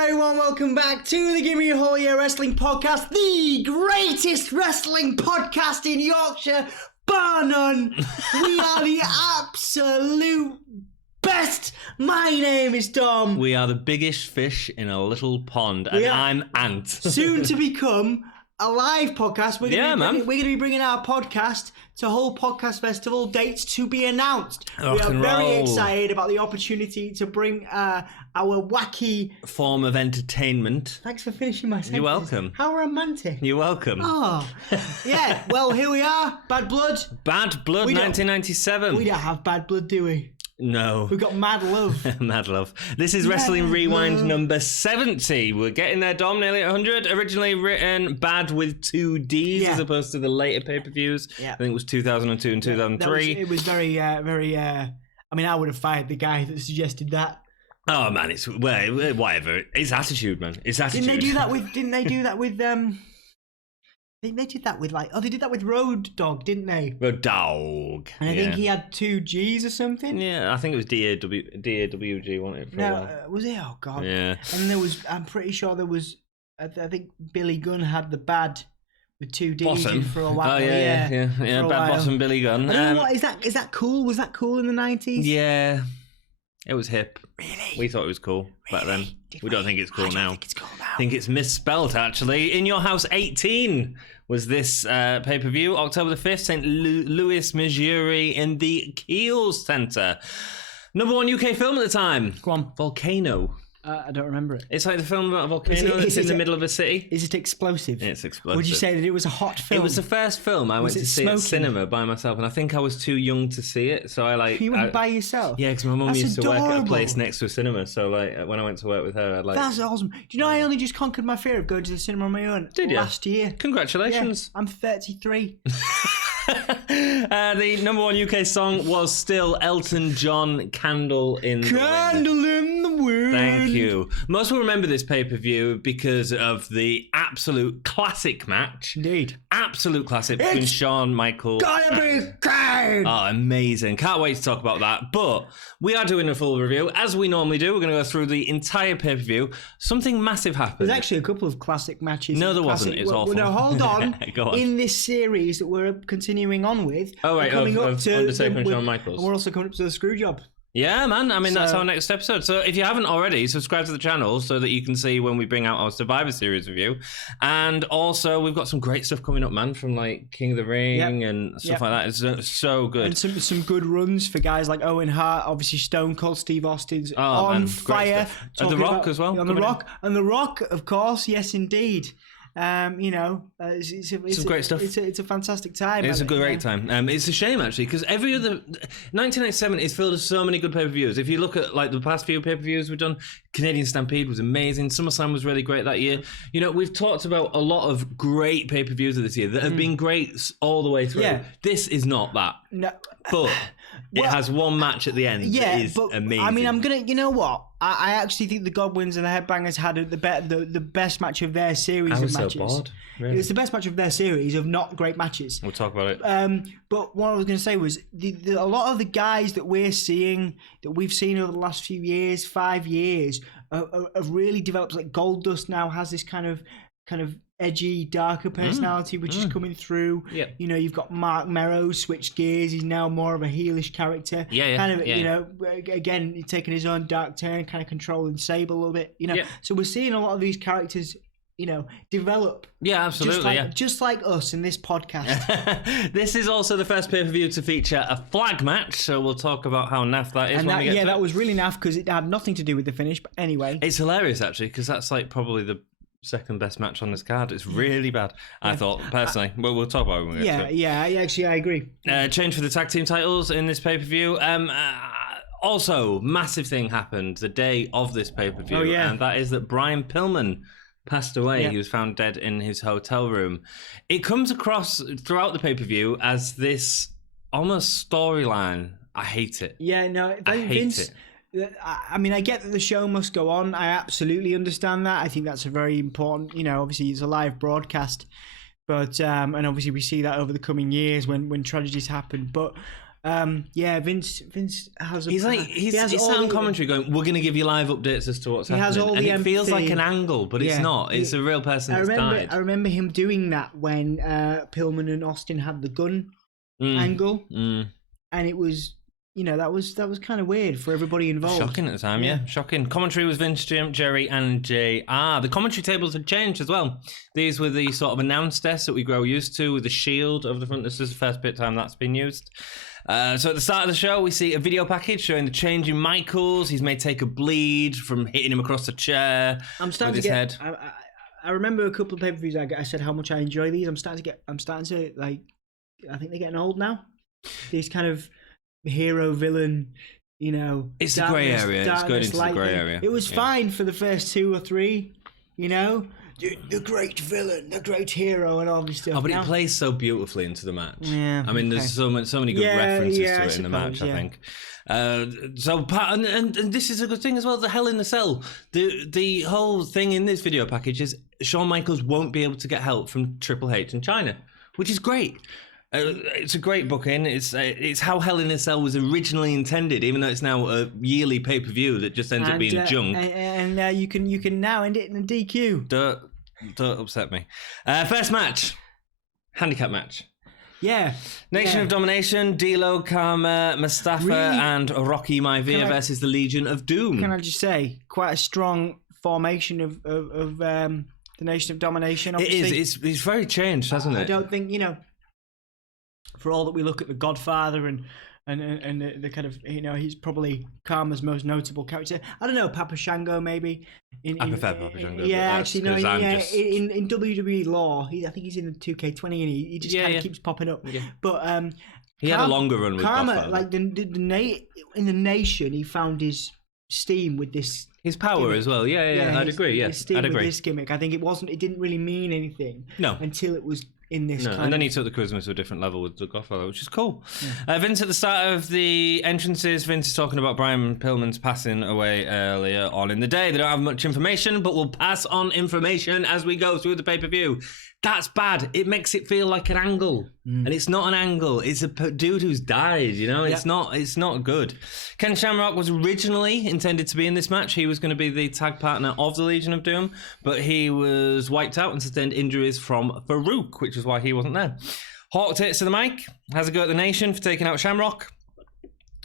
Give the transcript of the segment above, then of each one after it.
very warm welcome back to the Gimme Whole Year Wrestling Podcast, the greatest wrestling podcast in Yorkshire, bar none. We are the absolute best. My name is Dom. We are the biggest fish in a little pond, and I'm Ant. Soon to become a live podcast. We're going to be bringing our podcast to Hull Podcast Festival, dates to be announced. We are very excited about the opportunity to bring our wacky form of entertainment. Thanks for finishing my sentence. You're welcome. How romantic. You're welcome. Oh, yeah. Well, here we are. Bad Blood. Bad Blood, 1997. We don't have bad blood, do we? No. We've got Mad Love. Mad Love. This is Wrestling Rewind number 70. We're getting there, Dom, nearly 100. Originally written bad with two Ds as opposed to the later pay-per-views. Yeah. I think it was 2002 and 2003. It was very, I mean, I would have fired the guy that suggested that. Oh, man, it's whatever. It's attitude, man. It's attitude. Didn't they do that with I think they did that with they did that with Road Dogg, didn't they? Road Dogg. And I think he had two G's or something. Yeah, I think it was DAWG, wasn't it? No, was it? Oh, God. Yeah. And I'm pretty sure there was, I think Billy Gunn had the bad with two D's in for a while. Oh, yeah. Bad Bossum Billy Gunn. I don't know what, is that cool? Was that cool in the 90s? Yeah. It was hip. Really? We thought it was cool back then. We don't think it's cool now. I think it's cool now. I think it's misspelled, actually. In Your House 18 was this pay-per-view. October the 5th, St. Louis, Missouri, in the Keels Center. Number one UK film at the time. Go on. Volcano. I don't remember it. It's like the film about a volcano that's in the middle of a city. Is it explosive? It's explosive. Would you say that it was a hot film? It was the first film I went to see at cinema by myself, and I think I was too young to see it, so You went by yourself? Yeah, because my mum used to work at a place next to a cinema, so when I went to work with her, That's awesome. Do you know I only just conquered my fear of going to the cinema on my own last year? Congratulations. Yeah, I'm 33. The number one UK song was still Elton John, Candle in the Wind. Thank you. Most will remember this pay-per-view because of the absolute classic match. Indeed. Absolute classic between Shawn Michaels. Gotta be Kane! Oh, amazing. Can't wait to talk about that. But we are doing a full review. As we normally do, we're going to go through the entire pay-per-view. Something massive happened. There's actually a couple of classic matches. No, there wasn't. It's awful. No, hold on. Go on. In this series that we're continuing on with. Oh, right. Of Undertaker and Shawn Michaels. And we're also coming up to the screw job. Yeah, man. I mean, that's our next episode. So if you haven't already, subscribe to the channel so that you can see when we bring out our Survivor Series review. And also, we've got some great stuff coming up, man, from like King of the Ring and stuff like that. It's so good. And some good runs for guys like Owen Hart, obviously Stone Cold Steve Austin's on fire. And The Rock as well. And The Rock, of course. Yes, indeed. It's great stuff. It's a fantastic time. It's a great time. It's a shame actually because every other 1997 is filled with so many good pay-per-views. If you look at like the past few pay-per-views we've done, Canadian Stampede was amazing. SummerSlam was really great that year. You know, we've talked about a lot of great pay-per-views of this year that have been great all the way through. Yeah. This is not that. No, but it has one match at the end that is amazing. I mean, you know what? I actually think the Godwins and the Headbangers had the best match of their series of matches. I was so bored. Really? It was the best match of their series of not great matches. We'll talk about it. But what I was going to say was a lot of the guys that we've seen over the last few years, 5 years, have really developed. Like Goldust now has this kind of edgy, darker personality, which is coming through. Yep. You know, you've got Mark Merrow switched gears. He's now more of a heelish character. You know, again, taking his own dark turn, kind of controlling Sable a little bit. You know, so we're seeing a lot of these characters, you know, develop. Yeah, absolutely. Just like us in this podcast. This is also the first pay-per-view to feature a flag match, so we'll talk about how naff that is. And that was really naff because it had nothing to do with the finish. But anyway, it's hilarious actually because that's like probably the second best match on this card. It's really bad, I thought, personally. Well, we'll talk about it when we get to it. Actually, I agree. Change for the tag team titles in this pay-per-view. Also, massive thing happened the day of this pay-per-view, and that is that Brian Pilman passed away. He was found dead in his hotel room. It comes across throughout the pay-per-view as this almost storyline. I hate it. Yeah, no, I hate it. I mean, I get that the show must go on. I absolutely understand that. I think that's a very important, you know, obviously it's a live broadcast, but and obviously we see that over the coming years when tragedies happen. But Vince has. He's on commentary going, "We're going to give you live updates as to what's happening." Has all and the it feels like an angle, but it's not. It's a real person that's died. I remember him doing that when Pillman and Austin had the gun angle, and it was. That was kind of weird for everybody involved. Shocking at the time, yeah. Shocking. Commentary was Vince, Jim, Jerry, and JR. The commentary tables had changed as well. These were the sort of announce desks that we grow used to with the shield over the front. This is the first bit of time that's been used. So at the start of the show, we see a video package showing the change in Michaels. He's made Taker bleed from hitting him across the chair with his head. I remember a couple of pay-per-views I said how much I enjoy these. I'm starting to like. I think they're getting old now. These kind of hero villain, it's the grey area. It's going into the grey area. It was fine for the first 2 or 3, the great villain, the great hero, and all this stuff. Oh, but it plays so beautifully into the match. Yeah, I mean, there's so many good references to it in the match. I think. And this is a good thing as well. The Hell in the Cell. The whole thing in this video package is Shawn Michaels won't be able to get help from Triple H in China, which is great. It's a great booking. It's how Hell in a Cell was originally intended, even though it's now a yearly pay-per-view that just ends up being junk. And you can now end it in a DQ. Don't upset me. First match, handicap match. Yeah. Nation of Domination, D'Lo, Karma, Mustafa, and Rocky Maivia versus the Legion of Doom. Can I just say, quite a strong formation of the Nation of Domination. Obviously. It is. It's very changed, hasn't it? I don't think for all that we look at the Godfather and the kind of he's probably Karma's most notable character. I don't know, Papa Shango maybe. I prefer Papa Shango. Yeah, actually no. In WWE lore, I think he's in the 2K20 and he just kind of keeps popping up. Yeah. But he had a longer run with Karma, Godfather. like in the Nation, he found his steam with this. His power gimmick. As well. Yeah, I'd agree. Yeah, I'd agree. With this gimmick, I think it didn't really mean anything. No. Until it was in this and then he took the charisma to a different level with the Godfather, which is cool. Yeah. Vince, at the start of the entrances, Vince is talking about Brian Pillman's passing away earlier on in the day. They don't have much information, but we'll pass on information as we go through the pay-per-view. That's bad. It makes it feel like an angle. And it's not an angle. It's a dude who's died, It's not good. Ken Shamrock was originally intended to be in this match. He was going to be the tag partner of the Legion of Doom, but he was wiped out and sustained injuries from Farouk, which is why he wasn't there. Hart takes to the mic, has a go at the Nation for taking out Shamrock.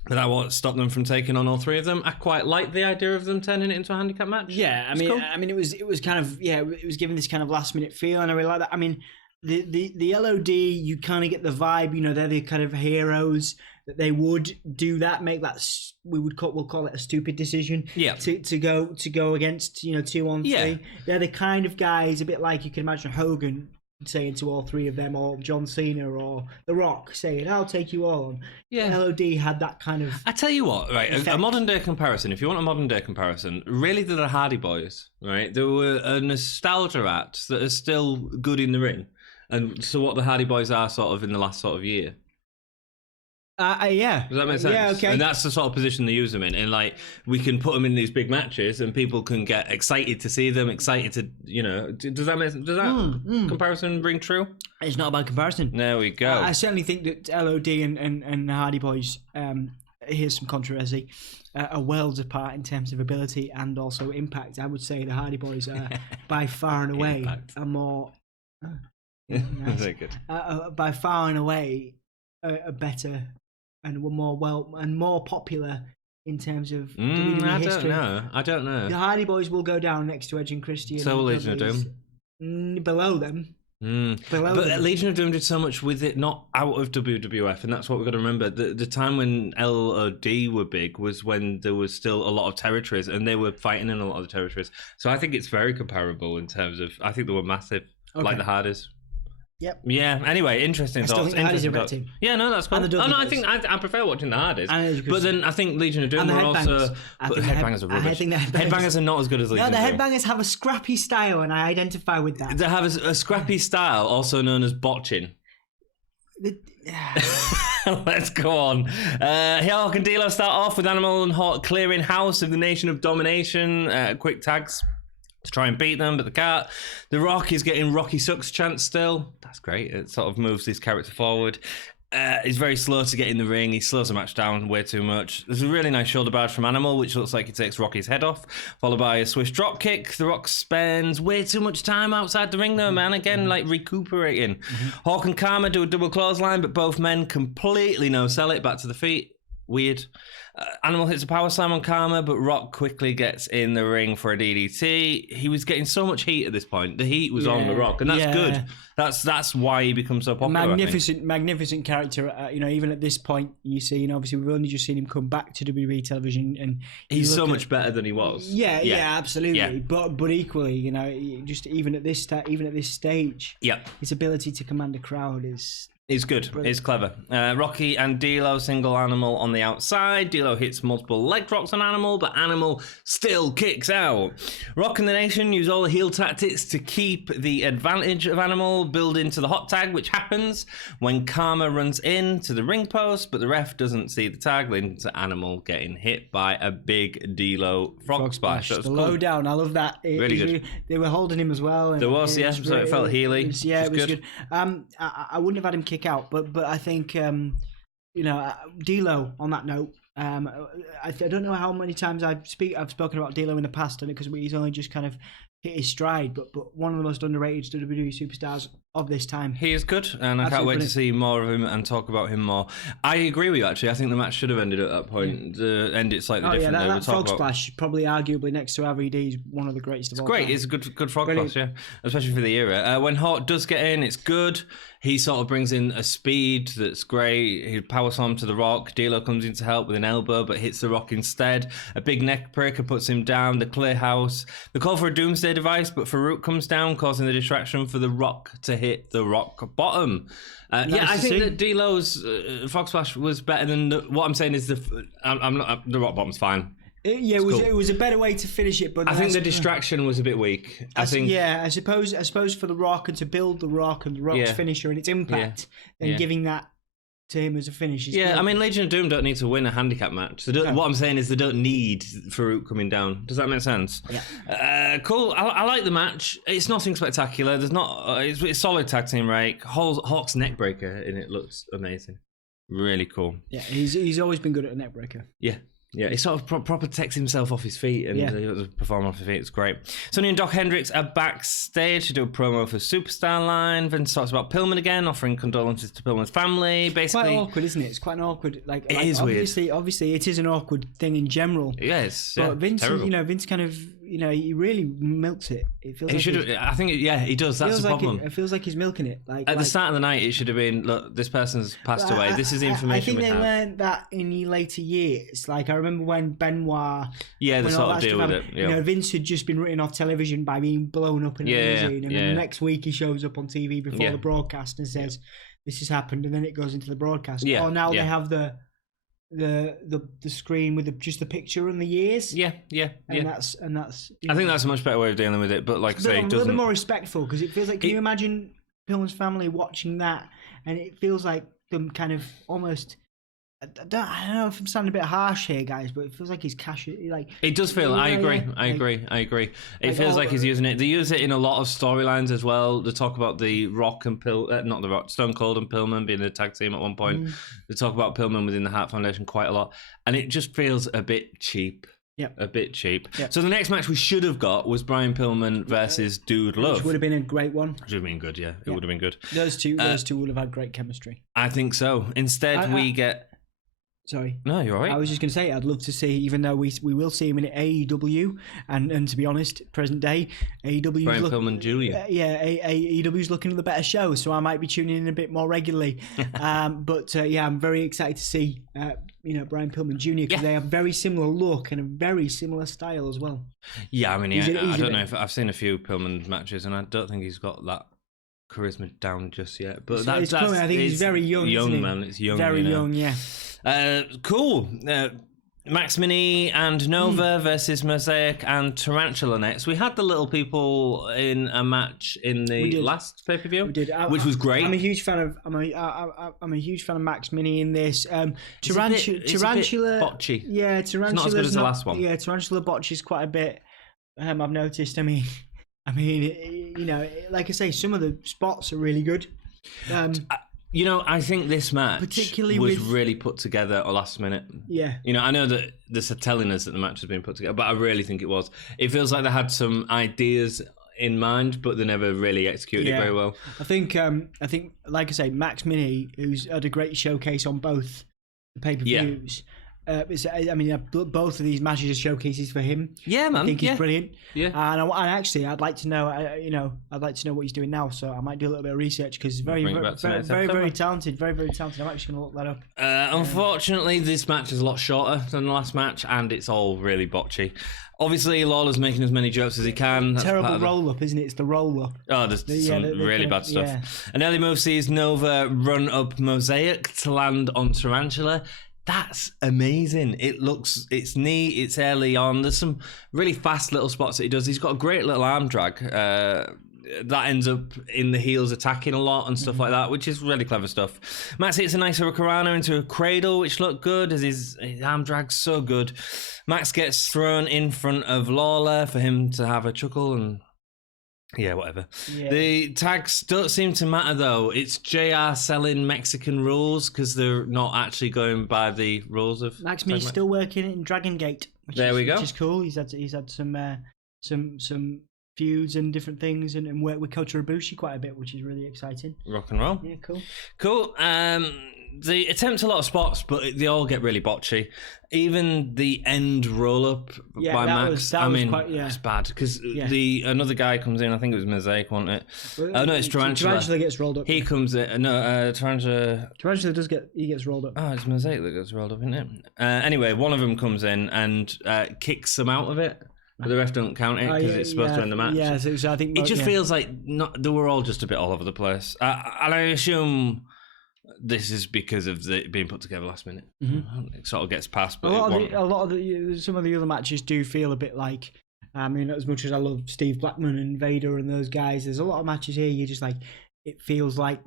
But that won't stop them from taking on all 3 of them. I quite like the idea of them turning it into a handicap match. Yeah, cool. It was kind of it was giving this kind of last minute feel, and I really like that. I mean, the LOD, you kind of get the vibe. They're the kind of heroes that they would do that, make that we'll call it a stupid decision. Yeah. To go against 2 on 3. Yeah. They're the kind of guys, a bit like you can imagine Hogan saying to all 3 of them, or John Cena or The Rock saying, "I'll take you all on." Yeah, LOD had that kind of. I tell you what, right? A modern day comparison. If you want a modern day comparison, really, they're the Hardy Boys, right? They were a nostalgia act that are still good in the ring, and so what the Hardy Boys are sort of in the last sort of year. Yeah. Does that make sense? Yeah, okay. And that's the sort of position they use them in. And like, we can put them in these big matches and people can get excited to see them, excited to, does that comparison ring true? It's not a bad comparison. There we go. I certainly think that LOD and the Hardy Boys, here's some controversy, are worlds apart in terms of ability and also impact. I would say the Hardy Boys are by far and away are more... Very good. By far and away a better... and were more popular in terms of WWE history. I don't know. The Hardy Boys will go down next to Edge and Christian. So will Legion of Doom. Below them. But Legion of Doom did so much with it, not out of WWF, and that's what we've got to remember. The time when LOD were big was when there was still a lot of territories, and they were fighting in a lot of the territories. So I think it's very comparable in terms of, I think they were massive, like the Hardys. Yep. Yeah. Anyway, interesting thoughts. Interesting thoughts. Yeah, no, that's cool. I think I prefer watching the Hardys. But then I think Legion of Doom are also. But Headbangers are rubbish. Headbangers are not as good as Legion of Doom. No, the Headbangers have a scrappy style, and I identify with that. They have a scrappy style, also known as botching. Let's go on. Hawk and D'Lo start off with Animal and Hart clearing house of the Nation of Domination. Quick tags to try and beat them, but they can't. The Rock is getting Rocky Sucks chants still. That's great. It sort of moves this character forward. He's very slow to get in the ring. He slows the match down way too much. There's a really nice shoulder barge from Animal, which looks like he takes Rocky's head off, followed by a Swiss drop kick. The Rock spends way too much time outside the ring, though, man. Again, like recuperating. Hawk and Karma do a double clothesline, but both men completely no-sell it back to the feet. Weird. Animal hits a power slam on Karma, but Rock quickly gets in the ring for a DDT. He was getting so much heat at this point. The heat was on the Rock, and that's good. That's why he becomes so popular. Magnificent character. Even at this point, you see, obviously we've only just seen him come back to WWE television, and he's so much better than he was. Yeah, absolutely. Yeah. But equally, just even at this stage, his ability to command a crowd is. It's good. Brilliant. It's clever. Rocky and D'Lo single Animal on the outside. D'Lo hits multiple leg drops on Animal, but Animal still kicks out. Rock and the Nation use all the heel tactics to keep the advantage of Animal, build into the hot tag, which happens when Karma runs in to the ring post, but the ref doesn't see the tag, leading to Animal getting hit by a big D'Lo frog splash. The low down. I love that. Really good. They were holding him as well. And there was, so it felt heely. It was good. I wouldn't have had him kick out, but I think D'Lo on that note, I don't know how many times I've spoken about D'Lo in the past, and because he's only just kind of hit his stride, but one of the most underrated WWE superstars of this time. He is good, and I can't wait to see more of him and talk about him more. I agree with you, actually. I think the match should have ended at that point. The end it's slightly different. That frog splash, probably arguably next to RVD, is one of the greatest of all time. It's a good frog splash, yeah, especially for the era. When Hart does get in, it's good. He sort of brings in a speed that's great. He power slam to the Rock. D'Lo comes in to help with an elbow, but hits the Rock instead. A big neck breaker puts him down. The clear house. The call for a doomsday device, but Farouk comes down, causing the distraction for the Rock to hit the Rock bottom. I think that D'Lo's frog splash was better than what I'm saying is the Rock bottom's fine. It was a better way to finish it, but I think the distraction was a bit weak. I suppose for the Rock and to build the Rock and the Rock's finisher and its impact, and giving that to him as a finish. Good. I mean, Legion of Doom don't need to win a handicap match. What I'm saying is they don't need Farouk coming down. Does that make sense? Yeah. Cool. I like the match. It's nothing spectacular. There's not. It's solid tag team, right? Hawk's neck breaker in it looks amazing. Really cool. Yeah, he's always been good at a neck breaker. Yeah, he sort of proper takes himself off his feet and perform off his feet. It's great. Sonny and Doc Hendricks are backstage to do a promo for Superstar Line. Vince talks about Pillman again, offering condolences to Pillman's family. Basically, quite awkward, isn't it? It's quite an awkward. It is obviously, weird. Obviously, it is an awkward thing in general. Yes, but Vince, terrible. Vince kind of, he really milks it. It feels. He should have. I think, he does. That's the problem. It feels like he's milking it. At the start of the night, it should have been, look, this person's passed away. This is the information we have. I think they learned that in the later years. Like, I remember when Benoit. The sort of deal with it. Yeah. Vince had just been written off television by being blown up in a limousine, and then the next week he shows up on TV before the broadcast and says, "This has happened," and then it goes into the broadcast. Yeah. Now they have the screen with just the picture and the years. Yeah. And that's. I think that's a much better way of dealing with it. But like I say, it doesn't. A little bit more respectful, because it feels like. Can you imagine Pillman's family watching that, and it feels like them kind of almost. I don't know if I'm sounding a bit harsh here, guys, but it feels like he's It does feel. I agree. It feels like he's using it. They use it in a lot of storylines as well. They talk about the Rock and not the Rock, Stone Cold and Pillman being a tag team at one point. They talk about Pillman within the Hart Foundation quite a lot, and it just feels a bit cheap. Yeah, a bit cheap. Yep. So the next match we should have got was Brian Pillman versus Dude Love. Which would have been a great one. Which would have been good, It would have been good. Those two would have had great chemistry. I think so. Instead, we get. Sorry. No, you're right. I was just going to say, I'd love to see, even though we will see him in AEW, and to be honest, present day, AEW. Brian Pillman Jr. AEW's looking at the better show, so I might be tuning in a bit more regularly. But I'm very excited to see, Brian Pillman Jr. because they have a very similar look and a very similar style as well. Yeah, I mean, I don't know if I've seen a few Pillman matches, and I don't think he's got that charisma down just yet. But I think he's very young. Young man, it's young. Very young, yeah. Cool. Max Mini and Nova versus Mosaic and Tarantula next. We had the little people in a match in the last pay-per-view, which was great. I'm a huge fan of. I'm a huge fan of Max Mini in this. Tarantula. It's a bit botchy. Yeah, Tarantula. It's not as good as the last one. Yeah, Tarantula botches quite a bit. I've noticed. I mean, like I say, some of the spots are really good. I think this match particularly was really put together at last minute. Yeah. I know that they're telling us that the match has been put together, but I really think it was. It feels like they had some ideas in mind, but they never really executed it very well. I think, like I say, Max Mini, who's had a great showcase on both the pay-per-views. Both of these matches are showcases for him. Yeah, man. I think he's brilliant. Yeah. And actually, I'd like to know. I'd like to know what he's doing now. So I might do a little bit of research because he's very talented. Very, very talented. I'm actually going to look that up. Unfortunately, this match is a lot shorter than the last match, and it's all really botchy. Obviously, Lawler's making as many jokes as he can. That's terrible roll-up, isn't it? It's the roll-up. Oh, there's some really bad stuff. Yeah. An early move sees Nova run up Mosaic to land on Tarantula. That's amazing. It's neat, it's early on. There's some really fast little spots that he does. He's got a great little arm drag that ends up in the heels attacking a lot and stuff like that, which is really clever stuff. Max hits a nice hurricanrana into a cradle, which looked good as his arm drag's so good. Max gets thrown in front of Lawler for him to have a chuckle and yeah, whatever. Yeah. The tags don't seem to matter though. It's JR selling Mexican rules because they're not actually going by the rules of. Max Me's still working in Dragon Gate. Which is cool. He's had some feuds and different things and worked with Kota Ibushi quite a bit, which is really exciting. Rock and roll. Yeah, cool. They attempt a lot of spots, but they all get really botchy. Even the end roll-up by Max, it's bad because another guy comes in. I think it was Mosaic, wasn't it? No, it's Tarantula. Tarantula gets rolled up. He comes in. No, Tarantula. Tarantula gets rolled up. Oh, it's Mosaic that gets rolled up, isn't it? Anyway, one of them comes in and kicks them out of it. But the ref don't count it because it's supposed to end the match. Yeah, so I think it just feels like they were all just a bit all over the place. And I assume this is because of it being put together last minute. Mm-hmm. It sort of gets past. But some of the other matches do feel a bit like. I mean, as much as I love Steve Blackman and Vader and those guys, there's a lot of matches here. You just like it feels like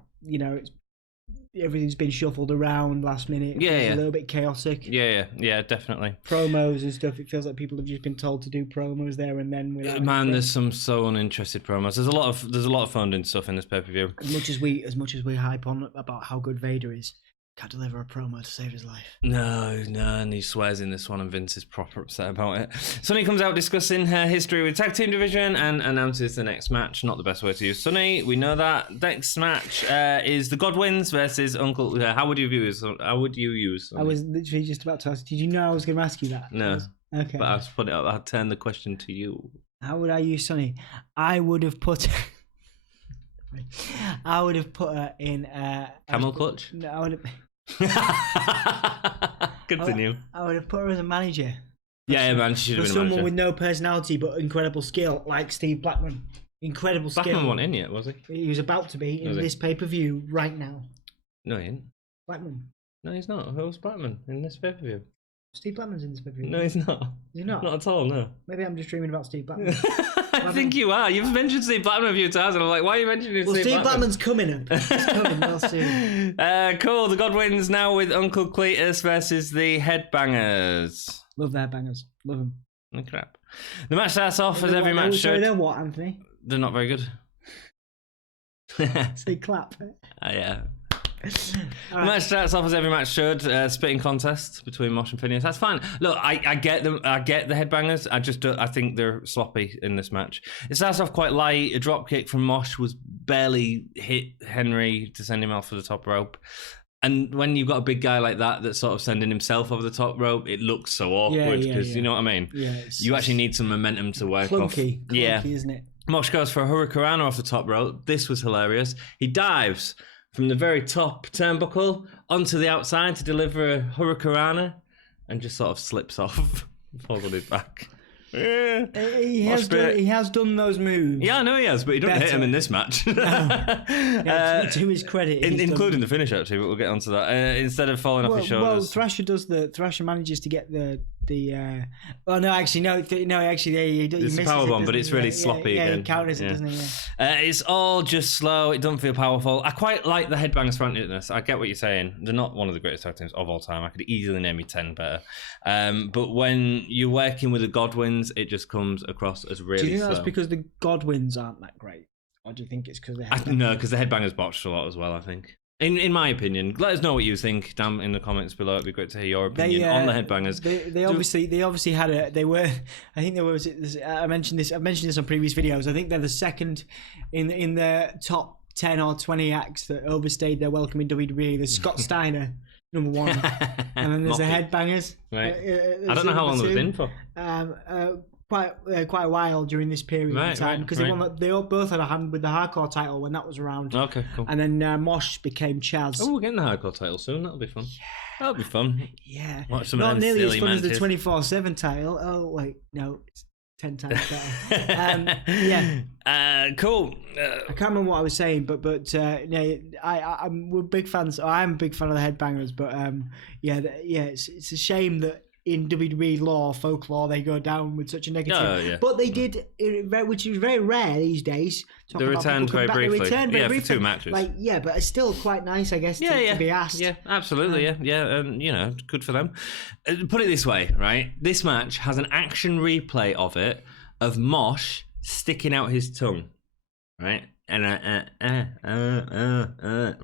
everything's been shuffled around last minute. It's a little bit chaotic. Yeah, definitely. Promos and stuff. It feels like people have just been told to do promos there and then. Man, there's some so uninterested promos. There's a lot of funding stuff in this pay-per-view. As much as we hype on about how good Vader is, can't deliver a promo to save his life. No, and he swears in this one, and Vince is proper upset about it. Sunny comes out discussing her history with tag team division and announces the next match. Not the best way to use Sunny, we know that. Next match is the Godwins versus Uncle. How would you use Sunny? I was literally just about to ask. Did you know I was going to ask you that? No. Okay. But I'll turn the question to you. How would I use Sunny? I would have put her in Camel clutch? No, I would have. Continue. I would have put her as a manager. Yeah, man, she should have been a manager. Someone with no personality but incredible skill, like Steve Blackman. Incredible skill. Blackman wasn't in yet, was he? He was about to be in this pay-per-view right now. No, he ain't. Blackman. No, he's not. Who's Blackman in this pay-per-view? Steve Blackman's in this pay-per-view. No, he's not. Is he not? Not at all, no. Maybe I'm just dreaming about Steve Blackman. I think you are. You've mentioned Steve Blackman a few times, and I'm like, why are you mentioning Steve Blackman? Blackman's coming up. He's coming real soon. Cool. The Godwins now with Uncle Cletus versus the Headbangers. Love the Headbangers. Love them. Oh, crap. The match starts off as every match should. They're what, Anthony? They're not very good. Say clap. Yeah. The match starts off as every match should. Spitting contest between Mosh and Phineas. That's fine. Look, I get them. I get the Headbangers. I think they're sloppy in this match. It starts off quite light. A drop kick from Mosh was barely hit Henry to send him off for the top rope. And when you've got a big guy like that that's sort of sending himself over the top rope, it looks so awkward because you know what I mean? Yeah, you actually need some momentum to work off. Clunky, isn't it? Mosh goes for a hurricanrana off the top rope. This was hilarious. He dives from the very top turnbuckle onto the outside to deliver a hurricanrana and just sort of slips off, falls on his back. He has done those moves. Yeah, I know he has, but he doesn't hit him in this match. To his credit, including the finish actually, but we'll get onto that. Instead of falling off his shoulders. Well, Thrasher manages to get the. Oh no, actually no, he misses a power bomb, but it's really sloppy again. Yeah, he counters it, doesn't he? Yeah. It's all just slow. It doesn't feel powerful. I quite like the Headbangers franticness. I get what you're saying. They're not one of the greatest tag teams of all time. I could easily name you 10 better. But when you're working with the Godwins, it just comes across as really slow. Do you think that's because the Godwins aren't that great? Or do you think it's because No, because the Headbangers botched a lot as well, I think. In my opinion, let us know what you think down in the comments below. It'd be great to hear your opinion on the Headbangers. They obviously had a. They were. I think there was. I mentioned this. I've mentioned this on previous videos. I think they're the second in the top 10 or 20 acts that overstayed their welcome in WWE. There's Scott Steiner, number 1, and then there's the Headbangers. Right. I don't know how long they've been for. Quite a while during this period of time, because they both had a hand with the hardcore title when that was around. Okay, cool. And then Mosh became Chaz. Oh, we're getting the hardcore title soon. That'll be fun. Yeah. That'll be fun. Yeah. Watch some Not of them nearly as silly fun as the matches. 24/7 title. Oh wait, no, it's 10 times better. Yeah. Cool. I can't remember what I was saying, but we're big fans. I'm a big fan of the Headbangers, but it's a shame that in WWE lore, folklore, they go down with such a negative. Oh, yeah. But they did, which is very rare these days. They returned very briefly. For 2 matches. But it's still quite nice, I guess, to be asked. Yeah, absolutely, and good for them. Put it this way, right? This match has an action replay of it, of Mosh sticking out his tongue, right? And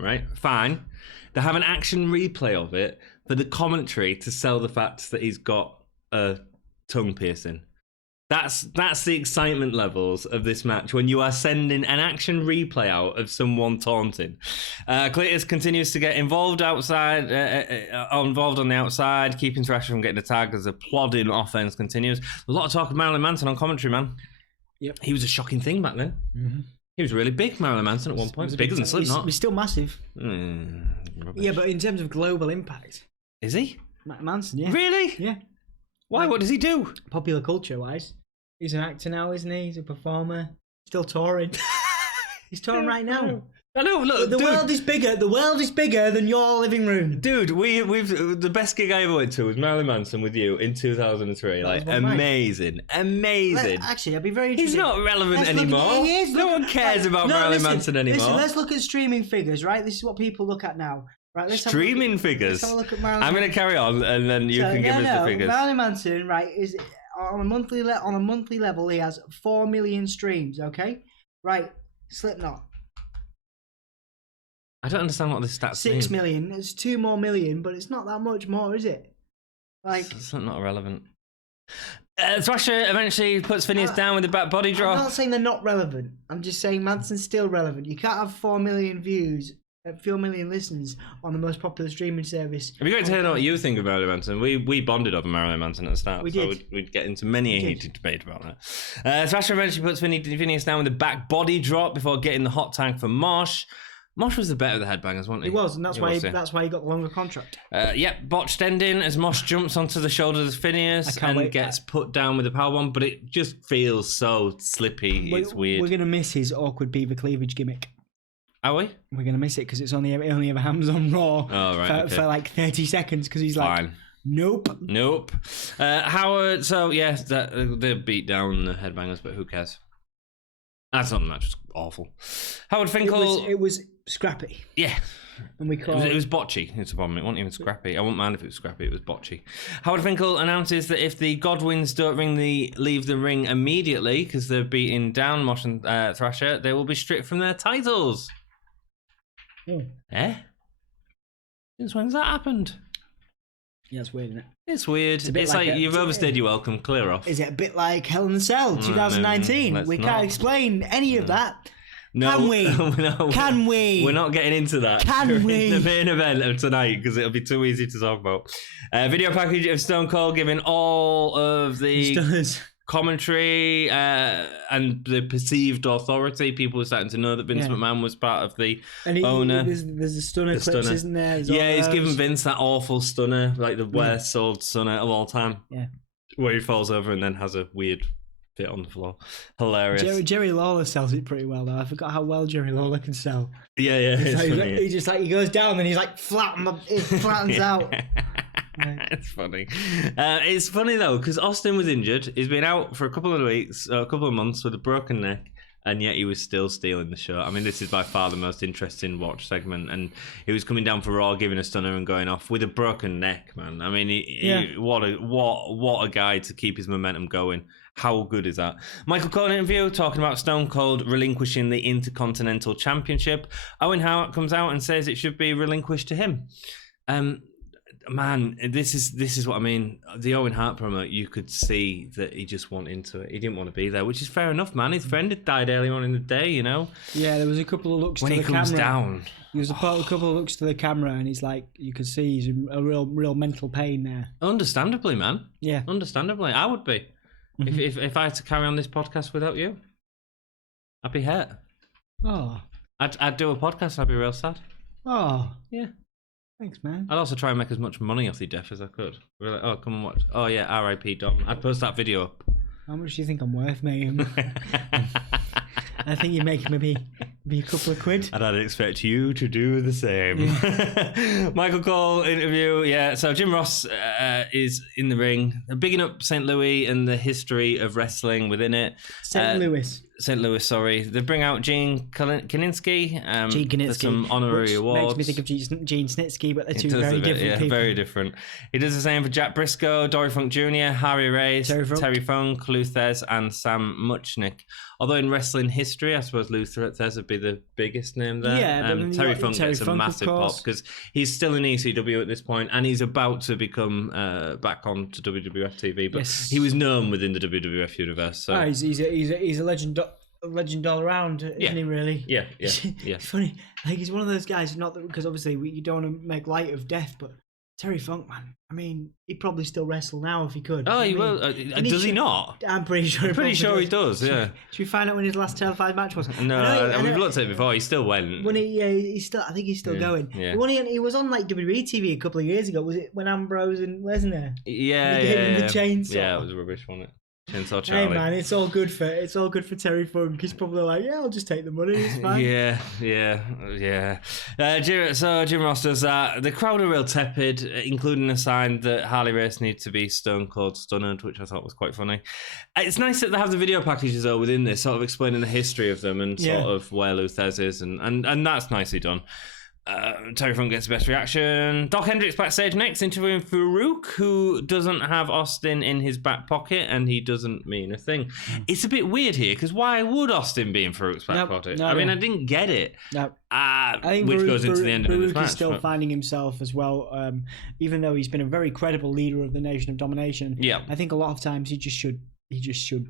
right? Fine. They have an action replay of it for the commentary to sell the fact that he's got a tongue piercing. That's the excitement levels of this match when you are sending an action replay out of someone taunting. Cletus continues to get involved outside, involved on the outside, keeping Thrasher from getting a tag as the plodding offense continues. A lot of talk of Marilyn Manson on commentary, man. Yep. He was a shocking thing back then. Mm-hmm. He was really big, Marilyn Manson, at one point. Bigger than Slipknot. He's still massive. Yeah, but in terms of global impact. Is he? Manson, yeah. Really? Yeah. Why? What does he do? Popular culture-wise. He's an actor now, isn't he? He's a performer. Still touring. He's touring right now. I know. Look, the world is bigger. The world is bigger than your living room, dude. We've the best gig I ever went to was Marilyn Manson with you in 2003. Like amazing. Actually, I'd be very interested. He's not relevant anymore. No one cares about Marilyn Manson anymore. Listen, let's look at streaming figures, right? This is what people look at now. Right, streaming figures. Let's have a look at Marilyn. I'm going to carry on, and then you can give us the figures. Marilyn Manson, right, is on a monthly level. He has 4 million streams. Okay, right. Slipknot. I don't understand what this stats 6 million. It's 2 more million, but it's not that much more, is it? Like, it's not relevant. Thrasher eventually puts Phineas down with the back body drop. I'm not saying they're not relevant. I'm just saying Manson's still relevant. You can't have 4 million views. 4 million listens on the most popular streaming service. It'd be great to hear what you think about Marilyn Manson. We bonded over Marilyn Manson at the start, we'd get into many a heated debate about that. Thrasher eventually puts Phineas down with the back body drop before getting the hot tag for Mosh. Mosh was the better of the Headbangers, wasn't he? He was, and that's why he got the longer contract. Botched ending as Mosh jumps onto the shoulders of Phineas and gets put down with the powerbomb, but it just feels so slippy. It's weird. We're gonna miss his awkward beaver cleavage gimmick. Are we? We're gonna miss it because it only ever happens on Raw. Oh, right, for like 30 seconds because he's like, nope. Howard. So yes, they beat down the Headbangers, but who cares? That's not the match. It was awful. Howard Finkel. It was scrappy. Yeah. And we called it was botchy. It's a problem. It wasn't even scrappy. I wouldn't mind if it was scrappy. It was botchy. Howard Finkel announces that if the Godwins don't leave the ring immediately because they're beating down Mosh and Thrasher, they will be stripped from their titles. Since when's that happened? Yeah, it's weird, isn't it? It's weird. It's like you've overstayed your welcome. Clear off. Is it a bit like Hell in the Cell 2019? We can't explain any of that. No, can we? No, can we? We're not getting into that. Can we? The main event of tonight because it'll be too easy to talk about. Video package of Stone Cold giving all of the commentary and the perceived authority. People are starting to know that Vince McMahon was part of the owner. There's a stunner clips, isn't there? He's giving Vince that awful stunner, like the worst sold stunner of all time. Yeah, where he falls over and then has a weird fit on the floor. Hilarious. Jerry Lawler sells it pretty well though. I forgot how well Jerry Lawler can sell. Yeah. He goes down and he's like it flattens out. It's funny. It's funny though because Austin was injured. He's been out for a couple of weeks, a couple of months with a broken neck, and yet he was still stealing the show. I mean, this is by far the most interesting watch segment, and he was coming down for Raw, giving a stunner and going off with a broken neck, man. I mean, what a guy to keep his momentum going. How good is that? Michael Cole interview talking about Stone Cold relinquishing the Intercontinental Championship. Owen Hart comes out and says it should be relinquished to him. Man, this is what I mean. The Owen Hart promo, you could see that he just went into it. He didn't want to be there, which is fair enough, man. His friend had died early on in the day, you know. Yeah, there was a couple of looks when to the camera. When he comes down. There was a couple of looks to the camera, and he's like, you could see he's in a real mental pain there. Understandably, man. Yeah. Understandably. I would be. Mm-hmm. If I had to carry on this podcast without you, I'd be hurt. Oh. I'd do a podcast and I'd be real sad. Oh. Yeah. Thanks, man. I'd also try and make as much money off the death as I could. We're like, oh, come and watch. Oh, yeah, R.I.P. Dom. I'd post that video up. How much do you think I'm worth, mate? I think you're making maybe a couple of quid. And I'd expect you to do the same. Yeah. Michael Cole interview. Yeah, so Jim Ross is in the ring. They're bigging up St. Louis and the history of wrestling within it. St. Louis, sorry. They bring out Gene Kaninsky. Gene Kaninsky. Some honorary awards. Makes me think of Gene Snitsky, but they're two very different people. Very different. He does the same for Jack Briscoe, Dory Funk Jr., Harry Race, Terry Funk, Lou Thez, and Sam Muchnick. Although in wrestling history, I suppose Lou Thez would be the biggest name there. Yeah, Terry Funk gets a massive pop because he's still in ECW at this point, and he's about to become back on to WWF TV. But he was known within the WWF universe. So he's a legend. A legend all around, isn't he? Really? Yeah. It's funny. Like he's one of those guys. Not that because obviously you don't want to make light of death, but Terry Funk, man. I mean, he'd probably still wrestle now if he could. Oh, he will. Does he not? I'm pretty sure. He does. Yeah. Should we find out when his last televised match was? No, we've looked at it before. He still went. When he's still. I think he's still going. Yeah. He was on like WWE TV a couple of years ago. Was it when Ambrose and Lesnar? Yeah. He gave him the chainsaw. Yeah, it was rubbish, wasn't it? Chainsaw Hey Charlie. man, it's all good for Terry Funk. He's probably like, yeah, I'll just take the money. It's fine. Yeah. So Jim Ross does that. The crowd are real tepid, including a sign that Harley Race needs to be Stone Cold Stunned, which I thought was quite funny. It's nice that they have the video packages though within this, sort of explaining the history of them and sort of where Lou Thez is, and that's nicely done. Terry Funk gets the best reaction. Doc Hendricks backstage next, interviewing Farouk, who doesn't have Austin in his back pocket, and he doesn't mean a thing. It's a bit weird here, because why would Austin be in Farouk's back pocket? I mean, I didn't get it. I think which goes into the end of this match. Farouk is still finding himself as well, even though he's been a very credible leader of the Nation of Domination. Yeah, I think a lot of times he just should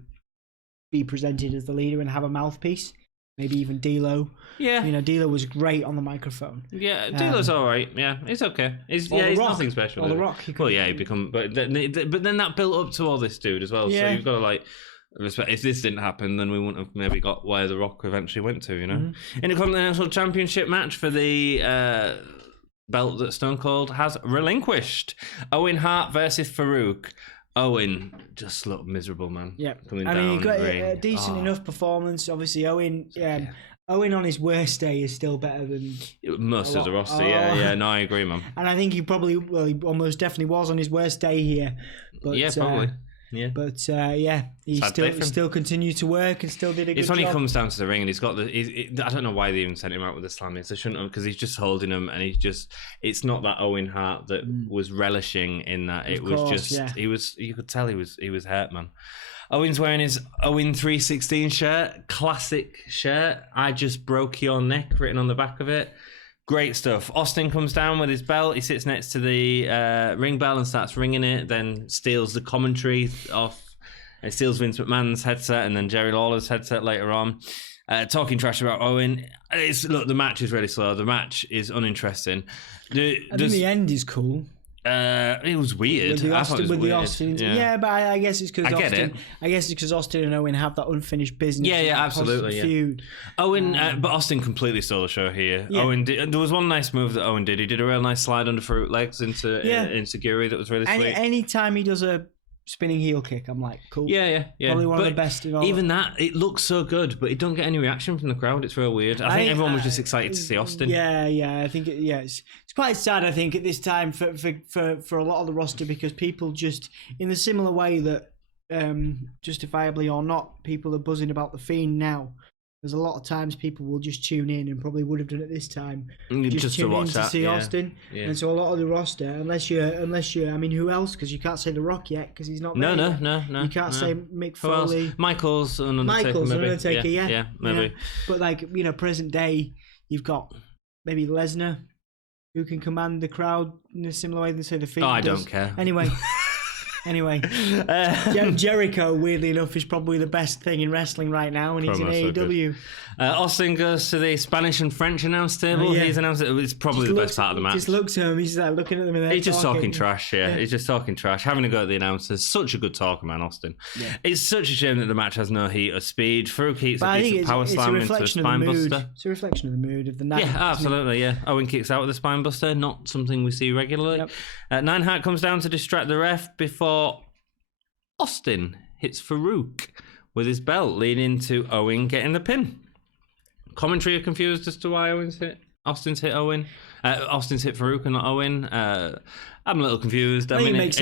be presented as the leader and have a mouthpiece. Maybe even D'Lo. Yeah. You know, D'Lo was great on the microphone. Yeah, D'Lo's all right. Yeah, he's okay. He's nothing special. Or The Rock. But then that built up to all this dude as well. Yeah. So you've got to like respect. If this didn't happen, then we wouldn't have maybe got where The Rock eventually went to. You know, in a Continental Championship match for the belt that Stone Cold has relinquished. Owen Hart versus Farouk. Owen just looked miserable, man. Yeah, coming I mean, down he got the a decent enough performance. Obviously, Owen. Owen on his worst day is still better than most of the roster. Yeah. No, I agree, man. And I think he almost definitely was on his worst day here. But, yeah, probably. Yeah, but he still continued to work and still did a good job. It's when he comes down to the ring and he's got I don't know why they even sent him out with the slammies. They shouldn't have, because he's just holding him and it's not that Owen Hart that was relishing in that. It was just you could tell he was hurt, man. Owen's wearing his Owen 316 shirt, classic shirt. I just broke your neck written on the back of it. Great stuff. Austin comes down with his belt. He sits next to the ring bell and starts ringing it, then steals the commentary off. He steals Vince McMahon's headset and then Jerry Lawler's headset later on. Talking trash about Owen. Look, the match is really slow. The match is uninteresting. I think the end is cool. It was weird. Austin. Yeah, but I guess it's because Austin and Owen have that unfinished business. Yeah, absolutely. Feud. Owen, but Austin completely stole the show here. Yeah. Owen there was one nice move that Owen did. He did a real nice slide under Farouk legs into Giri that was really sweet. Anytime he does a spinning heel kick, I'm like, cool. Yeah. Probably one of the best in all. Even that, it looks so good, but it don't get any reaction from the crowd. It's real weird. I think everyone was just excited to see Austin. Yeah. I think it's quite sad. I think at this time for a lot of the roster, because people just, in the similar way that justifiably or not, people are buzzing about the Fiend now. there's a lot of times people will just tune in and probably would have done it this time just tune to watch in that, to see Austin. Yeah. And so a lot of the roster, unless you're, I mean, who else? Because you can't say The Rock yet because he's not there yet. No. You can't say Mick Foley. Michaels and Undertaker. Yeah, maybe. But like, you know, present day, you've got maybe Lesnar, who can command the crowd in a similar way than say the Fiend. I don't care. Anyway, Jericho, weirdly enough, is probably the best thing in wrestling right now, and he's in AEW. Austin goes to the Spanish and French announce table. He's announced it. It's probably the best part of the match. Just looks at him. He's like looking at them. And he's just talking trash. Yeah, he's just talking trash. Having a go at the announcers. Such a good talker, man, Austin. Yeah. It's such a shame that the match has no heat or speed. Farouk eats a decent power slam into a spine buster. It's a reflection of the mood of the night. Yeah, absolutely. Yeah, Owen kicks out with a spine buster. Not something we see regularly. Yep. Neidhart comes down to distract the ref before Austin hits Farouk with his belt, leading to Owen getting the pin. Commentary are confused as to why Austin's hit Owen. Austin's hit Farouk and not Owen. I'm a little confused. I mean, it makes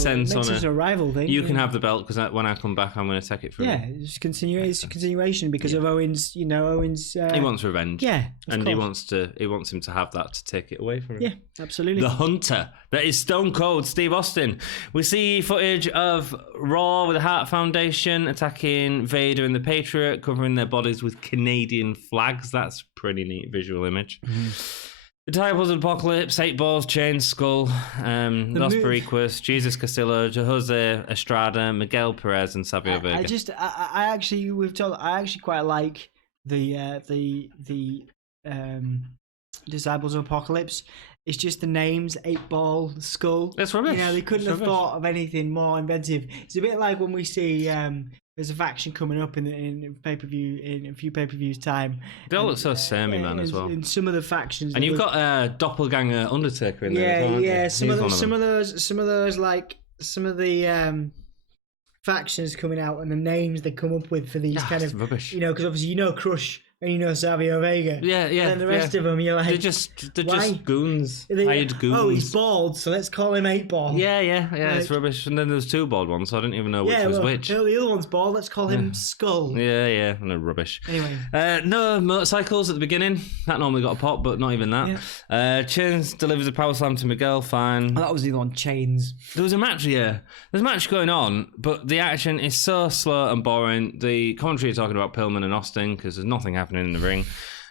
sense on a rival thing. You can have the belt because when I come back, I'm going to take it from you. Yeah, it's continuation because of Owens. You know, Owens. He wants revenge. Yeah, and he wants him to have that to take it away from him. Yeah, absolutely. The Hunter. That is Stone Cold Steve Austin. We see footage of Raw with the Hart Foundation attacking Vader and the Patriot, covering their bodies with Canadian flags. That's a pretty neat visual image. Mm-hmm. The Disciples of Apocalypse, 8 Balls, Chain Skull, Los Boricuas, Jesus Castillo, Jose Estrada, Miguel Perez, and Savio Vega. I actually quite like the Disciples of Apocalypse. It's just the names, 8 Ball, Skull. That's rubbish. You know, they couldn't have thought of anything more inventive. It's a bit like when we see there's a faction coming up in pay-per-view in a few pay-per-views time. They all look so samey, man, as well. In some of the factions, and you've got Doppelganger Undertaker in there. As well, yeah. Some of those like some of the factions coming out and the names they come up with for these kind of rubbish. You know, because obviously you know Crush. And you know Savio Vega. Yeah. And the rest of them, you're like... They're just goons. Hired goons. Oh, he's bald, so let's call him 8 Ball. Yeah, it's rubbish. And then there's 2 bald ones, so I didn't even know which was which. No, the other one's bald, let's call him Skull. Yeah, no rubbish. Anyway. No motorcycles at the beginning. That normally got a pop, but not even that. Yeah. Chains delivers a power slam to Miguel, fine. Oh, that was the other one, Chains. There was a match, There's a match going on, but the action is so slow and boring. The commentary are talking about Pillman and Austin, because there's nothing happening in the ring.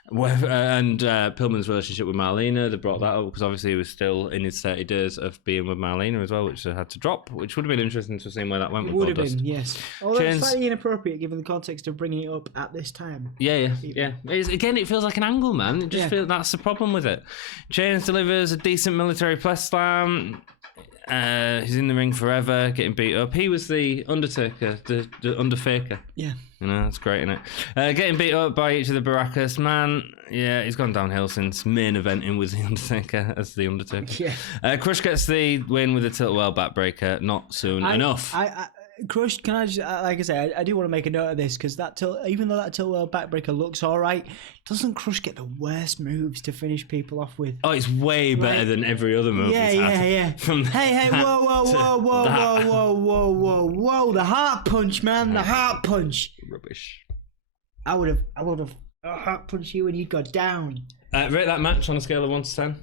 And Pillman's relationship with Marlena, they brought that up because obviously he was still in his 30 days of being with Marlena as well, which they had to drop, which would have been interesting to see where that went with Goldust. Would have been, yes. Although it's slightly inappropriate given the context of bringing it up at this time. Yeah. Again, it feels like an angle, man. It just feels that's the problem with it. Chains delivers a decent military press slam. He's in the ring forever, getting beat up. He was the Undertaker, the Underfaker. Yeah. You know, that's great, isn't it? Getting beat up by each of the Baracus. Man, he's gone downhill since main eventing with the Undertaker as the Undertaker. Yeah. Crush gets the win with a tilt-well backbreaker. Not soon enough. Crush, can I just, like I say, I do want to make a note of this because even though that tilt-well backbreaker looks all right, doesn't Crush get the worst moves to finish people off with? Oh, it's way better than every other move he's had. Yeah. Hey, whoa, the heart punch, man, the heart punch. Rubbish. I would have heart punched you and you'd go down. Rate that match on a scale of 1 to 10.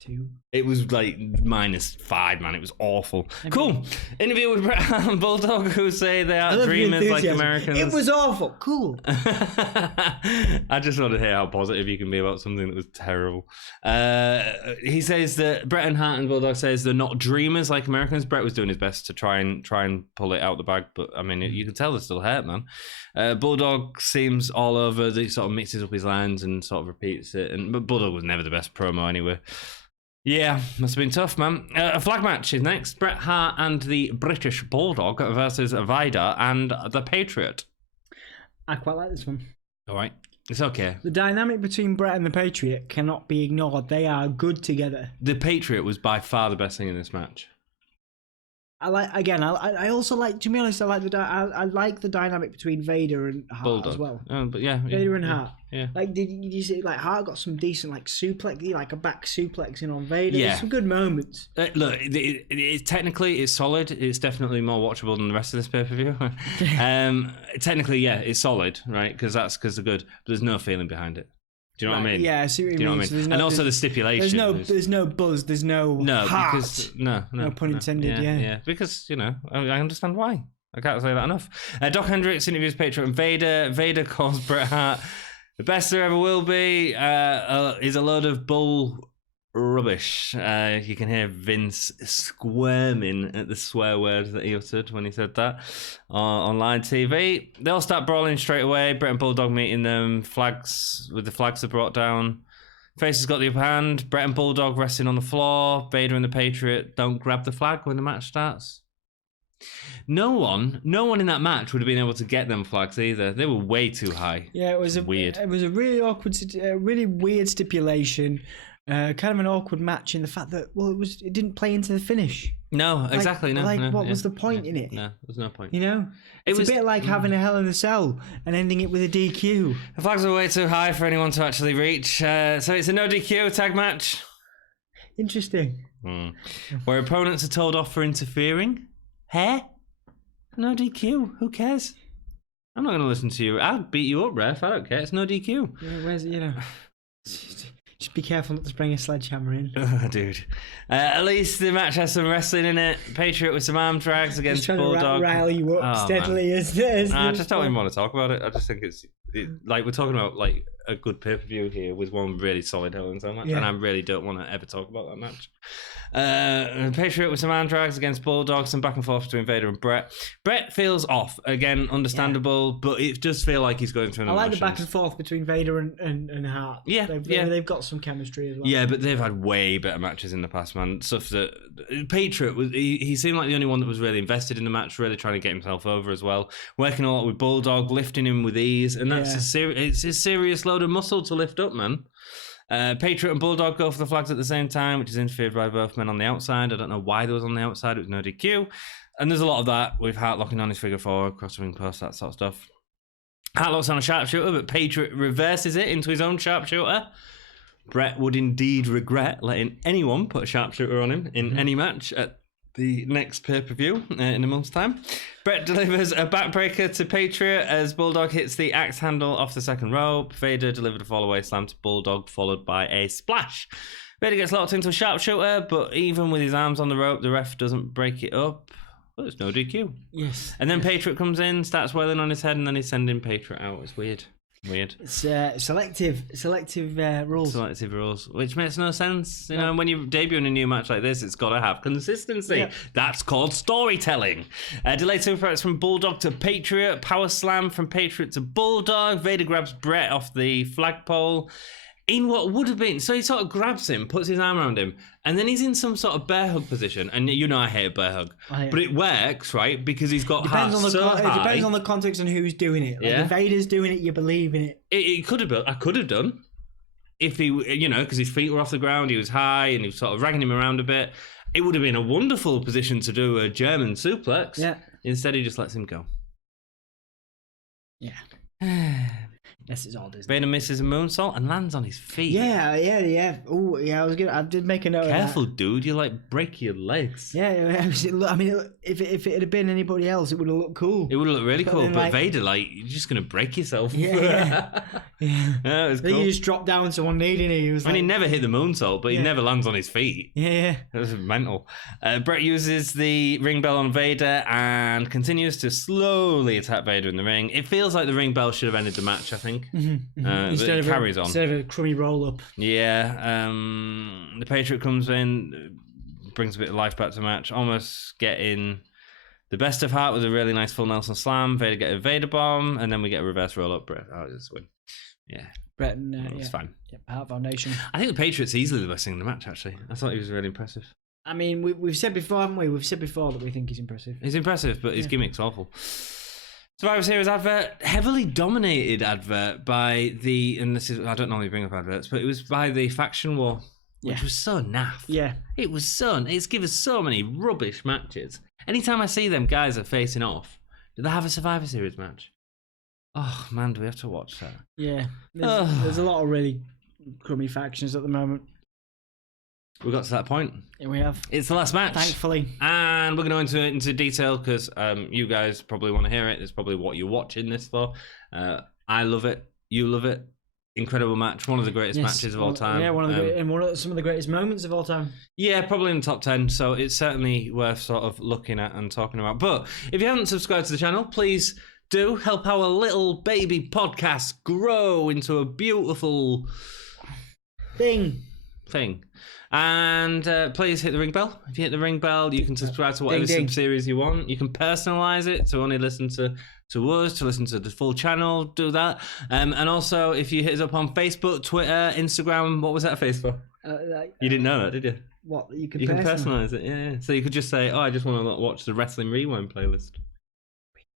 2. It was like -5, man. It was awful. Cool. Interview with Bret and Bulldog, who say they are dreamers like Americans. It was awful. Cool. I just want to hear how positive you can be about something that was terrible. He says that Bret and Hart and Bulldog says they're not dreamers like Americans. Bret was doing his best to try and pull it out the bag, but I mean, you can tell they're still hurt, man. Bulldog seems all over. He sort of mixes up his lines and sort of repeats it. But Bulldog was never the best promo anyway. Yeah, must have been tough, man. A flag match is next. Bret Hart and the British Bulldog versus Vader and the Patriot. I quite like this one. All right. It's okay. The dynamic between Bret and the Patriot cannot be ignored. They are good together. The Patriot was by far the best thing in this match. I also like, to be honest, I like the dynamic between Vader and Hart Bulldog as well. But Vader and Hart. Yeah. Like, did you see, like, Hart got some decent, like, suplex, like a back suplexing on Vader. Yeah. There's some good moments. Look, technically it's solid. It's definitely more watchable than the rest of this pay-per-view. Technically, yeah, it's solid, right? Because they're good. But there's no feeling behind it. Do you know what I mean? Yeah, I see what you mean. So and also the stipulation. There's no buzz. There's no heart. Because no pun intended. Yeah. Because I understand why. I can't say that enough. Doc Hendricks interviews Patriot and Vader. Vader calls Bret Hart the best there ever will be. Is a load of bull rubbish. You can hear Vince squirming at the swear word that he uttered when he said that on live TV. They all start brawling straight away. Bret and Bulldog meeting them. The flags are brought down. Face has got the upper hand. Bret and Bulldog resting on the floor. Vader and the Patriot don't grab the flag when the match starts. No one in that match would have been able to get them flags either. They were way too high. Yeah, it was weird. It was a really awkward, really weird stipulation. Kind of an awkward match in the fact that it didn't play into the finish. No, exactly. What was the point in it? No, there's no point. You know, it's a bit like having a Hell in a Cell and ending it with a DQ. The flags are way too high for anyone to actually reach. So it's a no DQ tag match. Interesting. Where opponents are told off for interfering. No DQ. Who cares? I'm not going to listen to you. I'll beat you up, ref. I don't care. It's no DQ. Yeah, where's it? Just be careful not to bring a sledgehammer in. Oh, dude. At least the match has some wrestling in it. Patriot with some arm drags against Bulldog. Just trying to rile you up steadily as I just don't even want to talk about it. I just think it's like we're talking about like a good pay-per-view here with one really solid Hell in a Cell match, and I really don't want to ever talk about that match. Patriot with some arm drags against Bulldog, some back and forth between Vader and Bret. Bret feels off again, understandable, but it does feel like he's going through an emotions. I like the back and forth between Vader and Hart. Yeah, they've got some chemistry as well. Yeah, but they've had way better matches in the past, man. Stuff that Patriot was, he seemed like the only one that was really invested in the match, really trying to get himself over as well. Working a lot with Bulldog, lifting him with ease, and that's it's a serious load of muscle to lift up, man. Patriot and Bulldog go for the flags at the same time, which is interfered by both men on the outside. I don't know why there was on the outside. It was no DQ. And there's a lot of that with Hart locking on his figure four, cross ring post, that sort of stuff. Hart locks on a sharpshooter, but Patriot reverses it into his own sharpshooter. Bret would indeed regret letting anyone put a sharpshooter on him in any match at the next pay-per-view in a month's time. Bret delivers a backbreaker to Patriot as Bulldog hits the axe handle off the second rope. Vader delivered a fall-away slam to Bulldog, followed by a splash. Vader gets locked into a sharpshooter, but even with his arms on the rope, the ref doesn't break it up. Well, it's no DQ. Yes. And then Patriot comes in, starts wailing on his head, and then he's sending Patriot out. It's weird. It's selective rules. Selective rules, which makes no sense. You know, when you debut in a new match like this, it's got to have consistency. Yeah. That's called storytelling. Delayed superplex from Bulldog to Patriot. Power slam from Patriot to Bulldog. Vader grabs Bret off the flagpole. In what would have been, so he sort of grabs him, puts his arm around him, and then he's in some sort of bear hug position. And you know I hate a bear hug, but it works, right? Because he's got Hart so high. It depends on the context and who's doing it. Like if Vader's doing it, you believe in it. It could have been. I could have done if he, because his feet were off the ground, he was high, and he was sort of dragging him around a bit. It would have been a wonderful position to do a German suplex. Yeah. Instead, he just lets him go. Yeah. Yes, it's all Disney. Vader misses a moonsault and lands on his feet. Yeah. Oh, yeah. I did make a note. Careful, dude. You break your legs. Yeah. I mean, if it had been anybody else, it would have looked cool. It would have looked really cool. But Vader, you're just gonna break yourself. Yeah. Yeah, it was cool. He just dropped down to one knee, didn't he? He never hit the moonsault, but he never lands on his feet. Yeah. That was mental. Bret uses the ring bell on Vader and continues to slowly attack Vader in the ring. It feels like the ring bell should have ended the match, I think. Instead of carries on. Instead of a crummy roll up. Yeah. The Patriot comes in, brings a bit of life back to the match, almost getting the best of Hart with a really nice full Nelson slam. Vader get a Vader bomb, and then we get a reverse roll up. Bret just win. Yeah. Bret and it's fine. Yeah, Hart Foundation. I think the Patriot's easily the best thing in the match, actually. I thought he was really impressive. I mean, we've said before, haven't we? We've said before that we think he's impressive. He's impressive, but his gimmick's awful. Survivor Series advert, heavily dominated advert by and this is, I don't normally bring up adverts, but it was by the Faction War, which was so naff. Yeah. It's given us so many rubbish matches. Anytime I see them guys are facing off, do they have a Survivor Series match? Oh, man, do we have to watch that? Yeah. There's a lot of really crummy factions at the moment. We got to that point. Yeah, we have. It's the last match. Thankfully. And we're going to go into detail because you guys probably want to hear it. It's probably what you're watching this for. I love it. You love it. Incredible match. One of the greatest matches of all time. Yeah, some of the greatest moments of all time. Yeah, probably in the top 10. So it's certainly worth sort of looking at and talking about. But if you haven't subscribed to the channel, please do help our little baby podcast grow into a beautiful thing. And please hit the ring bell. If you hit the ring bell, you can subscribe to whatever sub-series you want. You can personalize it to only listen to us, to listen to the full channel, do that. And also, if you hit us up on Facebook, Twitter, Instagram, what was that face for? You didn't know that, did you? What? You can personalize it, yeah. So you could just say, I just want to watch the Wrestling Rewind playlist.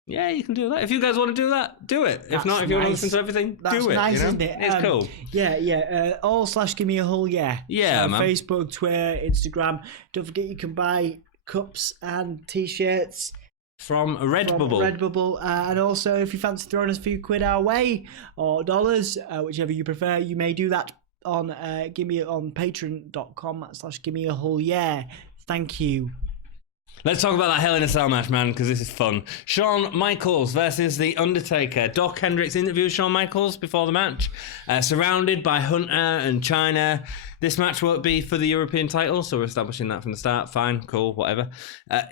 Yeah, you can do that. If you guys want to do that, do it. If not, if you want to listen to everything, do it. Nice, isn't it? It's cool. Yeah. All/Gimme a Hull, yeah. Yeah, so man. Facebook, Twitter, Instagram. Don't forget you can buy cups and t-shirts from Redbubble. And also, if you fancy throwing us a few quid our way or dollars, whichever you prefer, you may do that on patreon.com/Gimme a Hull. Yeah. Thank you. Let's talk about that Hell in a Cell match, man, because this is fun. Shawn Michaels versus The Undertaker. Doc Hendricks interviews Shawn Michaels before the match. Surrounded by Hunter and Chyna. This match won't be for the European title, so we're establishing that from the start. Fine, cool, whatever.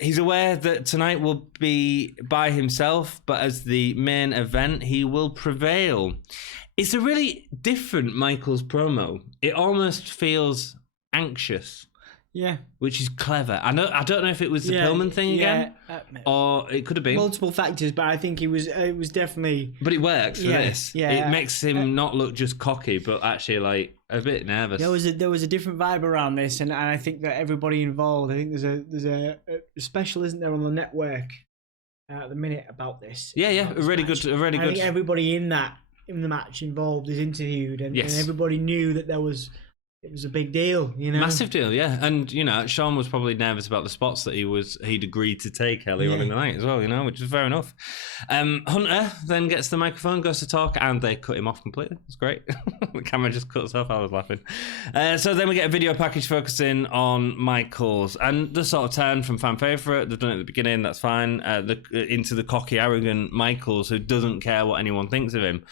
He's aware that tonight will be by himself, but as the main event, he will prevail. It's a really different Michaels promo. It almost feels anxious. Yeah, which is clever. I don't know if it was the Pillman thing again, or it could have been multiple factors, but I think it was definitely. But it works for this. Yeah, it makes him not look just cocky, but actually like a bit nervous. There was a different vibe around this, and I think that everybody involved. I think there's a special, isn't there, on the network at the minute about this. Yeah, a really good. I think everybody in the match involved is interviewed, and everybody knew that it was a big deal, you know. Massive deal, yeah. And, you know, Shawn was probably nervous about the spots that he'd agreed to take earlier on in the night as well, you know, which is fair enough. Hunter then gets the microphone, goes to talk, and they cut him off completely. It's great. The camera just cuts off. I was laughing. So then we get a video package focusing on Michaels. And the sort of turn from fan favourite, they've done it at the beginning, that's fine, into the cocky, arrogant Michaels who doesn't care what anyone thinks of him.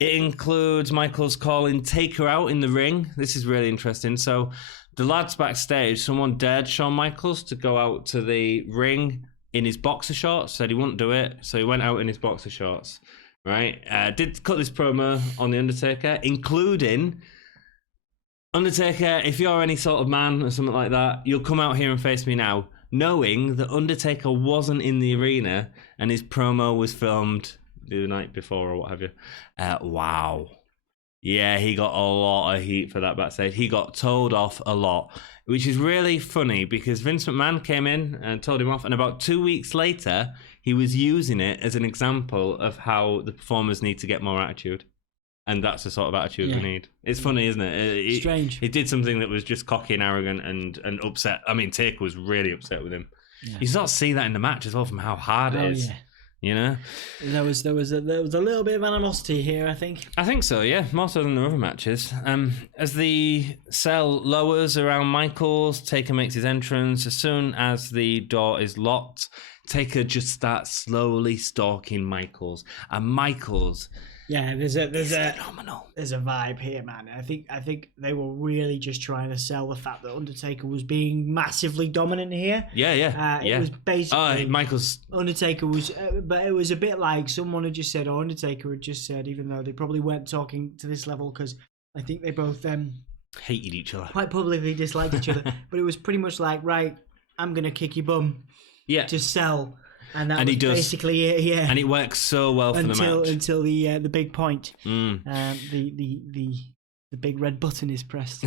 It includes Michaels calling Taker out in the ring. This is really interesting. So the lads backstage, someone dared Shawn Michaels to go out to the ring in his boxer shorts. Said he wouldn't do it, so he went out in his boxer shorts. Right? Did cut this promo on The Undertaker, including, Undertaker, if you're any sort of man or something like that, you'll come out here and face me now, knowing that Undertaker wasn't in the arena and his promo was filmed the night before or what have you. Wow. Yeah, he got a lot of heat for that backstage. He got told off a lot, which is really funny because Vince McMahon came in and told him off, and about 2 weeks later, he was using it as an example of how the performers need to get more attitude. And that's the sort of attitude we need. It's funny, isn't it? Strange. He did something that was just cocky and arrogant and upset. I mean, Taker was really upset with him. Yeah. You sort of see that in the match as well from how hard it is. Yeah. You know, there was a little bit of animosity here. I think so. Yeah, more so than the other matches. As the cell lowers around Michaels, Taker makes his entrance. As soon as the door is locked, Taker just starts slowly stalking Michaels, and Michaels. Yeah, there's a vibe here, man. I think they were really just trying to sell the fact that Undertaker was being massively dominant here. Yeah. It was basically Michaels. Undertaker was, but it was a bit like someone had just said, or Undertaker had just said, even though they probably weren't talking to this level because I think they both hated each other, quite publicly disliked each other. But it was pretty much like, right, I'm gonna kick your bum. Yeah. To sell. And he does basically it, yeah. And it works so well for the match until the big point. The big red button is pressed.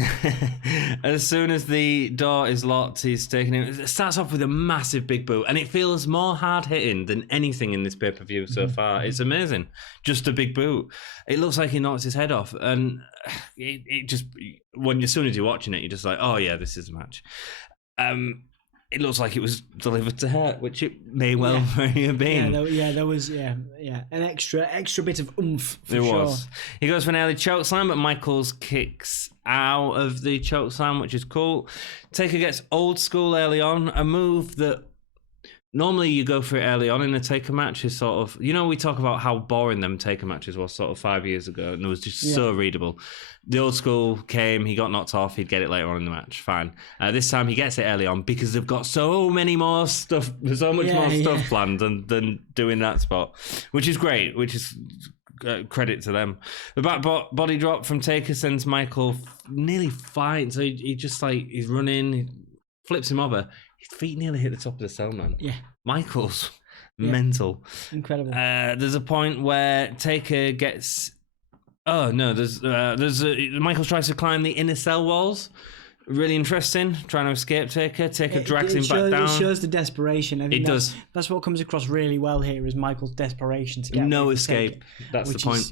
As soon as the door is locked, he's taking him. It starts off with a massive big boot, and it feels more hard hitting than anything in this pay-per-view so far. It's amazing, just a big boot. It looks like he knocks his head off, and it just as soon as you're watching it, you're just like, oh yeah, this is a match. it looks like it was delivered to her, which it may well have been. There was an extra bit of oomph. For sure. Was. He goes for an early chokeslam, but Michaels kicks out of the chokeslam, which is cool. Taker gets old school early on, a move that normally you go for it early on in a Taker match is sort of, we talk about how boring them Taker matches was sort of 5 years ago, and it was just so readable. The old school came, he got knocked off, he'd get it later on in the match, fine. This time he gets it early on because they've got so many more stuff, so much more stuff planned than doing that spot, which is great, which is credit to them. The back body drop from Taker sends Michael nearly fine, so he just he's running, he flips him over. His feet nearly hit the top of the cell, man. Yeah. Michael's mental. Incredible. There's a point where Taker gets... Oh, no, Michael tries to climb the inner cell walls. Really interesting, trying to escape Taker. Taker drags him back down. It shows the desperation. I think it does. That's what comes across really well here, is Michael's desperation to get no escape. That's the point.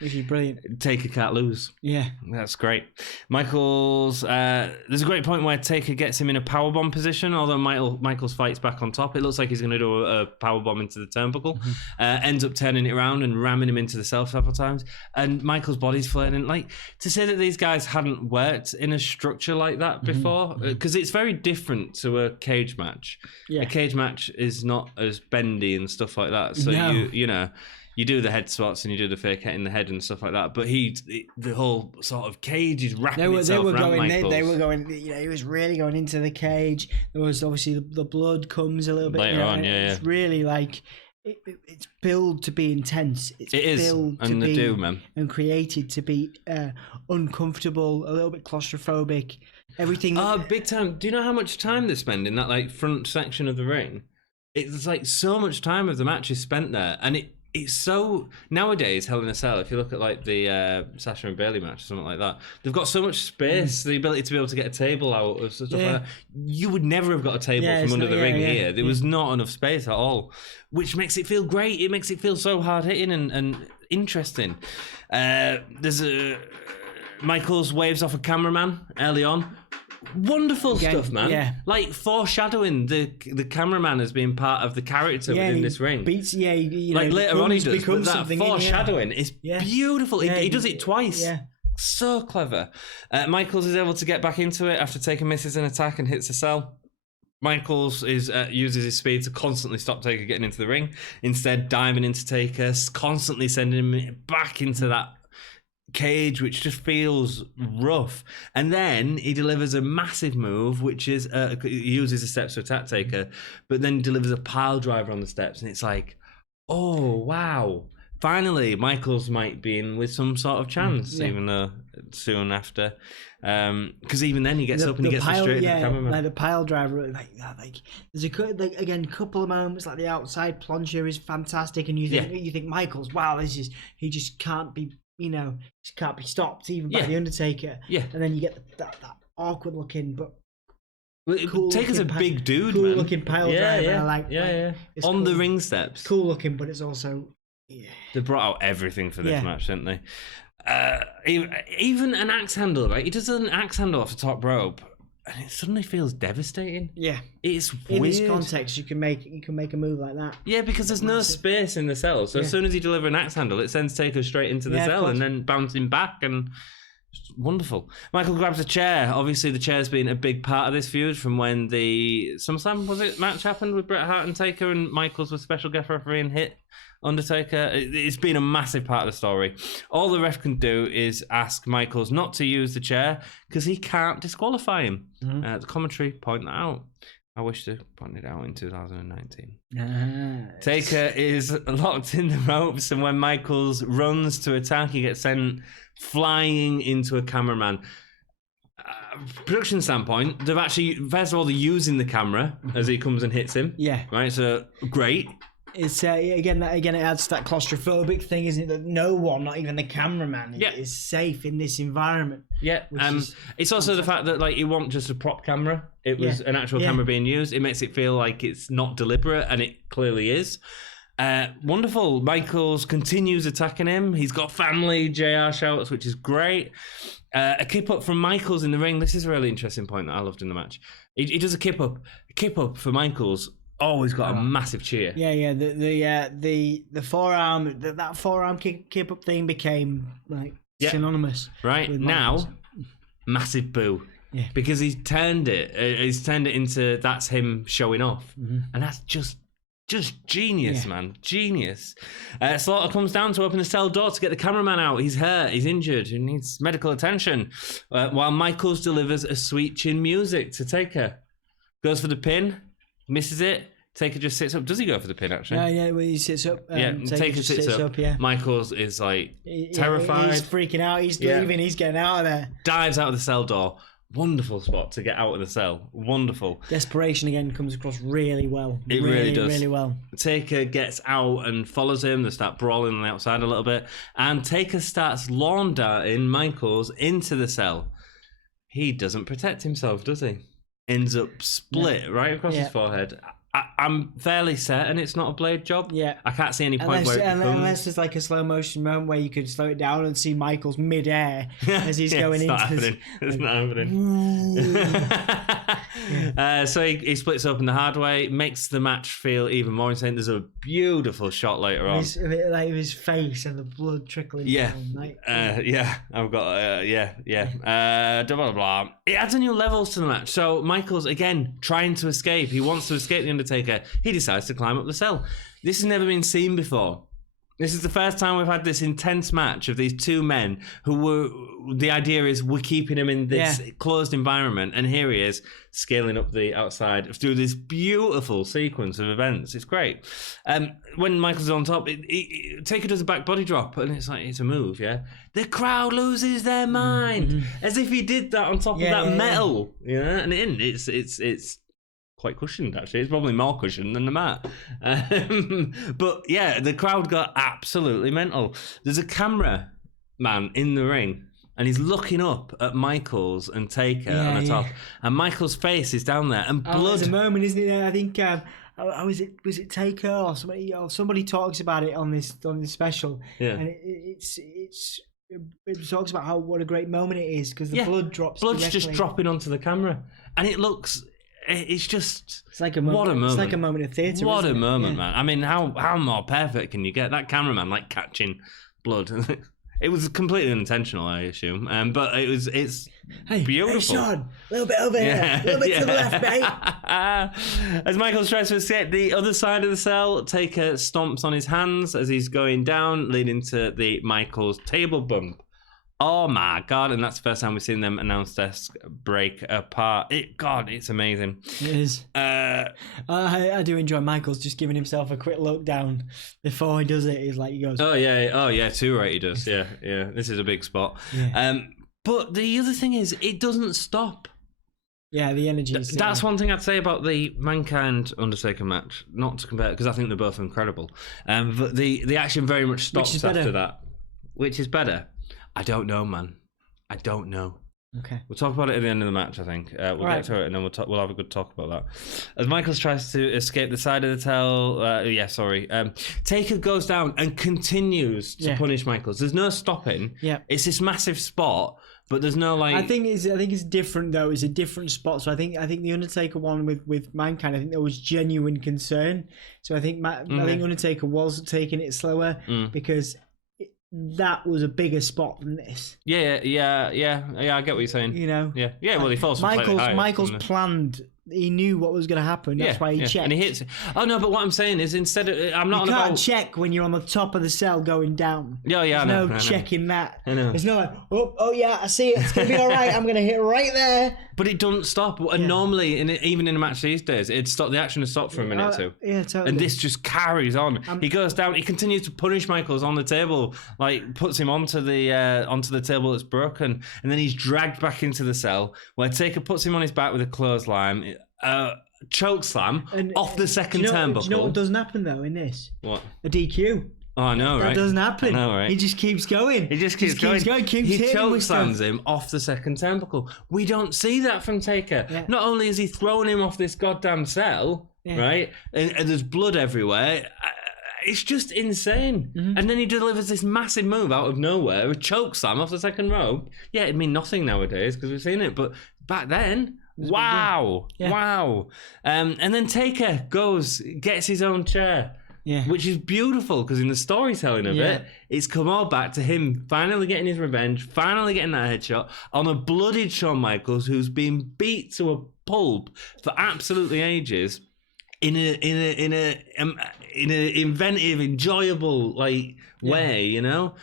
Which is brilliant. Taker can't lose. Yeah, that's great. Michael's. There's a great point where Taker gets him in a powerbomb position. Although Michael's fights back on top, it looks like he's going to do a powerbomb into the turnbuckle. Ends up turning it around and ramming him into the cell several times. And Michael's body's flailing. To say that these guys hadn't worked in a structure like that before, because it's very different to a cage match. A cage match is not as bendy and stuff like that, so you do the head spots and you do the fake hit in the head and stuff like that, but the whole sort of cage is wrapping itself around Michaels. They were going, he was really going into the cage. There was obviously the blood comes a little bit later on. It's really it's built to be intense. It is, and they do, man. And created to be uncomfortable, a little bit claustrophobic. Everything. Oh, big time. Do you know how much time they spend in that front section of the ring? It's so much time of the match is spent there, and it's so nowadays Hell in a Cell. If you look at the Sasha and Bayley match or something like that, they've got so much space, the ability to be able to get a table out of stuff like that. You would never have got a table from under the ring here. There was not enough space at all, which makes it feel great. It makes it feel so hard hitting and interesting. There's Michaels waves off a cameraman early on. Wonderful stuff, man. Yeah. Foreshadowing the cameraman as being part of the character within this ring. Beats, later on he does, but that foreshadowing is beautiful. He does it twice. Yeah. So clever. Michaels is able to get back into it after Taker misses an attack and hits a cell. Michaels uses his speed to constantly stop Taker getting into the ring, instead diving into Taker, constantly sending him back into that cage, which just feels rough. And then he delivers a massive move, which is he uses the steps to attack Taker, but then delivers a pile driver on the steps, and it's oh wow, finally Michaels might be in with some sort of chance, even though soon after, because even then he gets up and he gets frustrated at the cameraman. The pile driver, there's a couple of moments, the outside plunger is fantastic, and you think Michaels, wow, he just can't be. Just can't be stopped even by the Undertaker. Yeah, and then you get that awkward looking, but Taker's a big dude, cool man. Looking pile driver. On cool. The ring steps. Cool looking, but it's also They brought out everything for this match, didn't they? Even an axe handle, right? He does an axe handle off the top rope, and it suddenly feels devastating. Yeah, it's weird. In this context, you can make a move like that. Yeah, because there's no space in the cell. So as soon as you deliver an axe handle, it sends Taker straight into the cell and then bouncing back, and it's wonderful. Michael grabs a chair. Obviously, the chair's been a big part of this feud from when the SummerSlam match happened with Bret Hart and Taker, and Michaels was special guest referee and hit Undertaker. It's been a massive part of the story. All the ref can do is ask Michaels not to use the chair because he can't disqualify him. The commentary point that out. I wish to point it out in 2019. Taker is locked in the ropes, and when Michaels runs to attack, he gets sent flying into a cameraman. Production standpoint, they've actually, first of all, they're using the camera as he comes and hits him. Yeah. Right, so great. It's again it adds to that claustrophobic thing, isn't it? That no one, not even the cameraman, is safe in this environment. Yeah, it's also the fact that it wasn't just a prop camera; it was an actual camera being used. It makes it feel like it's not deliberate, and it clearly is. Wonderful. Michaels continues attacking him. He's got family JR shouts, which is great. A kip up from Michaels in the ring. This is a really interesting point that I loved in the match. He does a kip up. A kip up for Michaels. Always got a massive cheer. Yeah. The forearm, that forearm kip up thing became like synonymous. Right now, massive boo. Yeah. Because he's turned it. He's turned it into that's him showing off, and that's just genius, man. Genius. Slaughter comes down to open the cell door to get the cameraman out. He's hurt. He's injured. He needs medical attention. While Michaels delivers a sweet chin music to Taker. Goes for the pin. Misses it. Taker just sits up. Does he go for the pin, actually? Yeah, well, he sits up. Taker sits up. Yeah. Michaels is like terrified. He's freaking out. He's leaving. He's getting out of there. Dives out of the cell door. Wonderful spot to get out of the cell. Wonderful. Desperation again comes across really well. It really does. Really well. Taker gets out and follows him. They start brawling on the outside a little bit. And Taker starts lawn darting Michaels into the cell. He doesn't protect himself, does he? Ends up split right across his forehead. I'm fairly certain it's not a blade job. Yeah. I can't see any point unless there's like a slow motion moment where you could slow it down and see Michaels midair as he's going into this. It's not happening. So he splits open the hard way, makes the match feel even more insane. There's a beautiful shot later on. Like his face and the blood trickling down. I've got blah, blah, blah. It adds a new levels to the match. So Michaels again trying to escape. He wants to escape the Undertaker. He decides to climb up the cell. This has never been seen before. This is the first time we've had this intense match of these two men who were, the idea is we're keeping him in this closed environment, and here he is scaling up the outside through this beautiful sequence of events. It's great. When Michael's on top, Taker does a back body drop, and it's like, it's a move, yeah? The crowd loses their mind, as if he did that on top of that metal, yeah? And it's quite cushioned, actually. It's probably more cushioned than the mat. But yeah, the crowd got absolutely mental. There's a camera man in the ring, and he's looking up at Michaels and Taker on the top, and Michaels' face is down there, and blood. There's a moment, isn't it? I think was it Taker or somebody talks about it on this special, and it talks about what a great moment it is because the blood drops. Blood's just dropping onto the camera, and it looks. It's like a moment. What a moment! It's like a moment of theatre. What a moment, man! I mean, how more perfect can you get? That cameraman like catching blood. It was completely unintentional, I assume, but it's beautiful. Hey, Sean, a little bit over here, a little bit to the left, mate. As Michaels tries to escape the other side of the cell, Taker stomps on his hands as he's going down, leading to the Michaels table bump. Oh my God, and that's the first time we've seen them announce desk break apart. It's amazing. It is. I do enjoy Michaels just giving himself a quick look down before he does it. He's like, he goes, oh yeah, too right he does. Yeah. This is a big spot. Yeah. But the other thing is, it doesn't stop. Yeah, the energy. That's one thing I'd say about the Mankind Undertaker match. Not to compare, because I think they're both incredible. But the action very much stops after that. Which is better? I don't know, man. I don't know. Okay. We'll talk about it at the end of the match, I think. We'll get to it, and then we'll have a good talk about that. As Michaels tries to escape the side of the cell, Taker goes down and continues to punish Michaels. There's no stopping. Yeah. It's this massive spot, but there's no like. I think it's different though. It's a different spot. So I think the Undertaker one with Mankind, I think there was genuine concern. So I think I think Undertaker was taking it slower because. That was a bigger spot than this. Yeah. I get what you're saying. You know. Yeah. Well, he falls. Michaels planned. He knew what was going to happen. That's why he checked. And he hits. Oh no! But what I'm saying is, instead of you can't check when you're on the top of the cell going down. Yeah. There's no checking that. I know. There's no like, oh yeah, I see it. It's gonna be all right. I'm gonna hit right there. But it doesn't stop. And normally, even in a match these days, it'd stop. The action would stop for a minute or two. Yeah, totally. And this just carries on. He goes down. He continues to punish Michaels on the table, like puts him onto the table that's broken, and then he's dragged back into the cell where Taker puts him on his back with a clothesline. Choke slam off the second turnbuckle. Do you know what doesn't happen though in this? What? A DQ. Oh, I know, right? That doesn't happen. I know, right? He just keeps going. He choke slams him off the second turnbuckle. We don't see that from Taker. Yeah. Not only is he throwing him off this goddamn cell, right? And there's blood everywhere. it's just insane. And then he delivers this massive move out of nowhere, a choke slam off the second rope. Yeah, it'd mean nothing nowadays because we've seen it, but back then, wow. And then Taker gets his own chair. Yeah. Which is beautiful because in the storytelling of it, it's come all back to him finally getting his revenge, finally getting that headshot on a bloodied Shawn Michaels who's been beat to a pulp for absolutely ages in a inventive, enjoyable way, you know.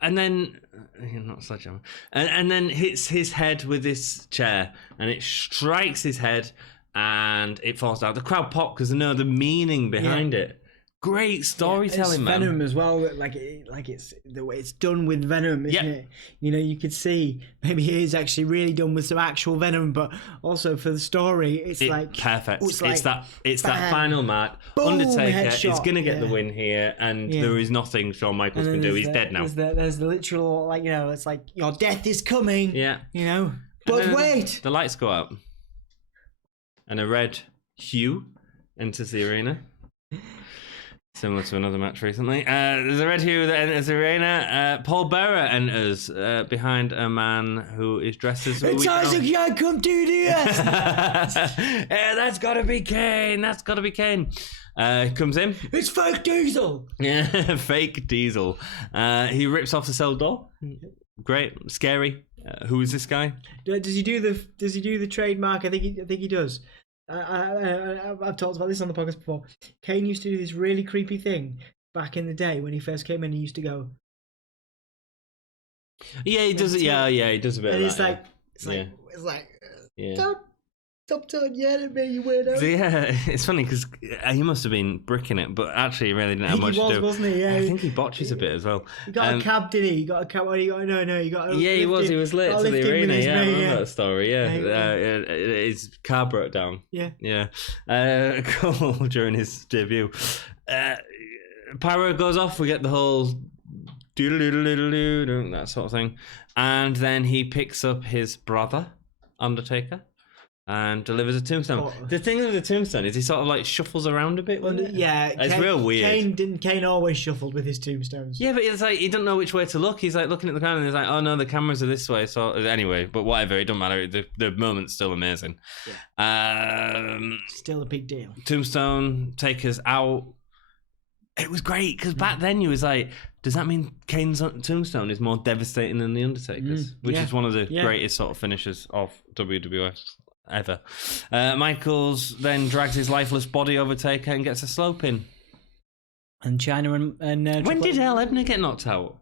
And then not sledgehammer, and then hits his head with this chair, and it strikes his head. And it falls down. The crowd pop because they know the meaning behind it. Great storytelling, man. Venom as well. Like it's the way it's done with Venom, isn't it? You know, you could see maybe it is actually really done with some actual Venom, but also for the story, it's like perfect. It's that final mark. Boom, Undertaker is going to get the win here, and there is nothing Shawn Michaels can do. He's dead now. There's the literal, it's like your death is coming. Yeah, you know. But wait, the lights go out. And a red hue enters the arena. Similar to another match recently. There's a red hue that enters the arena. Paul Bearer enters behind a man who is dressed as... It's Isaac Yankum, dude, yes! Yeah, that's got to be Kane. Comes in. It's Fake Diesel! Yeah, Fake Diesel. He rips off the cell door. Great. Scary. Who is this guy? Does he do the trademark? I think he does. I've talked about this on the podcast before. Kane used to do this really creepy thing back in the day when he first came in. He used to go. Yeah, he does it. Yeah, he does a bit. And of that, it's like, stop talking at me, you weirdo. So, yeah, it's funny because he must have been bricking it, but actually he really didn't have much to do. Wasn't he? Yeah, I think he botches a bit as well. He got a cab, did he? He got a cab. He got Yeah, he was. He was late to the arena. Yeah, I remember that story. Yeah, his car broke down. Yeah. Cool. During his debut, pyro goes off. We get the whole doodle that sort of thing, and then he picks up his brother Undertaker. And delivers a tombstone. The thing with the tombstone is he sort of shuffles around a bit. Yeah, it's real weird. Kane always shuffled with his tombstones. Yeah, but it's like he doesn't know which way to look. He's looking at the camera and he's like, "Oh no, the cameras are this way." So anyway, but whatever, it doesn't matter. The moment's still amazing. Yeah. Still a big deal. Tombstone, Taker's out. It was great because back then you was like, does that mean Kane's tombstone is more devastating than the Undertaker's, which is one of the greatest sort of finishes of WWF. Ever. Michaels then drags his lifeless body over Taker and gets a slow pin. And China and when did Earl Hebner get knocked out?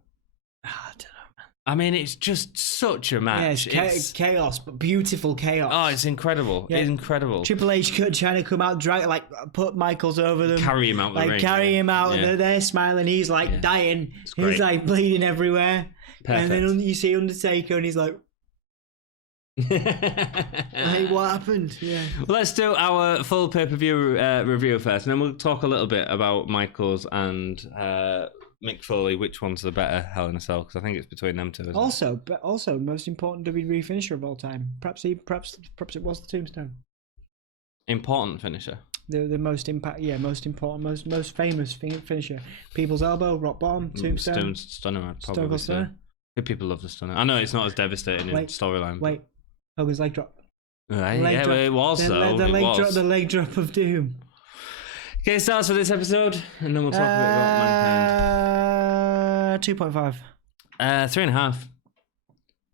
I don't know, man. I mean, it's just such a match. Yeah, it's chaos, but beautiful chaos. Oh, it's incredible. Yeah. It's incredible. Triple H could China come out, drag put Michaels over them, carry him out the ring. Carry him out, and they're smiling. He's dying. He's bleeding everywhere. Perfect. And then you see Undertaker, and he's like. Hey, what happened? Yeah. Well, let's do our full pay-per-view review first, and then we'll talk a little bit about Michaels and Mick Foley. Which one's the better Hell in a Cell? Because I think it's between them two. Also, most important WWE finisher of all time. Perhaps it was the Tombstone. Important finisher. The most most important, most famous finisher. People's Elbow, Rock Bottom, Tombstone, Stunner. I'd probably say. People love the Stunner. I know it's not as devastating in storyline. Wait. Hogan's leg drop. It was the leg drop of doom. Okay, starts for this episode, and then we'll talk a bit about Mankind. 2.5. 3.5.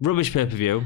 Rubbish pay-per-view.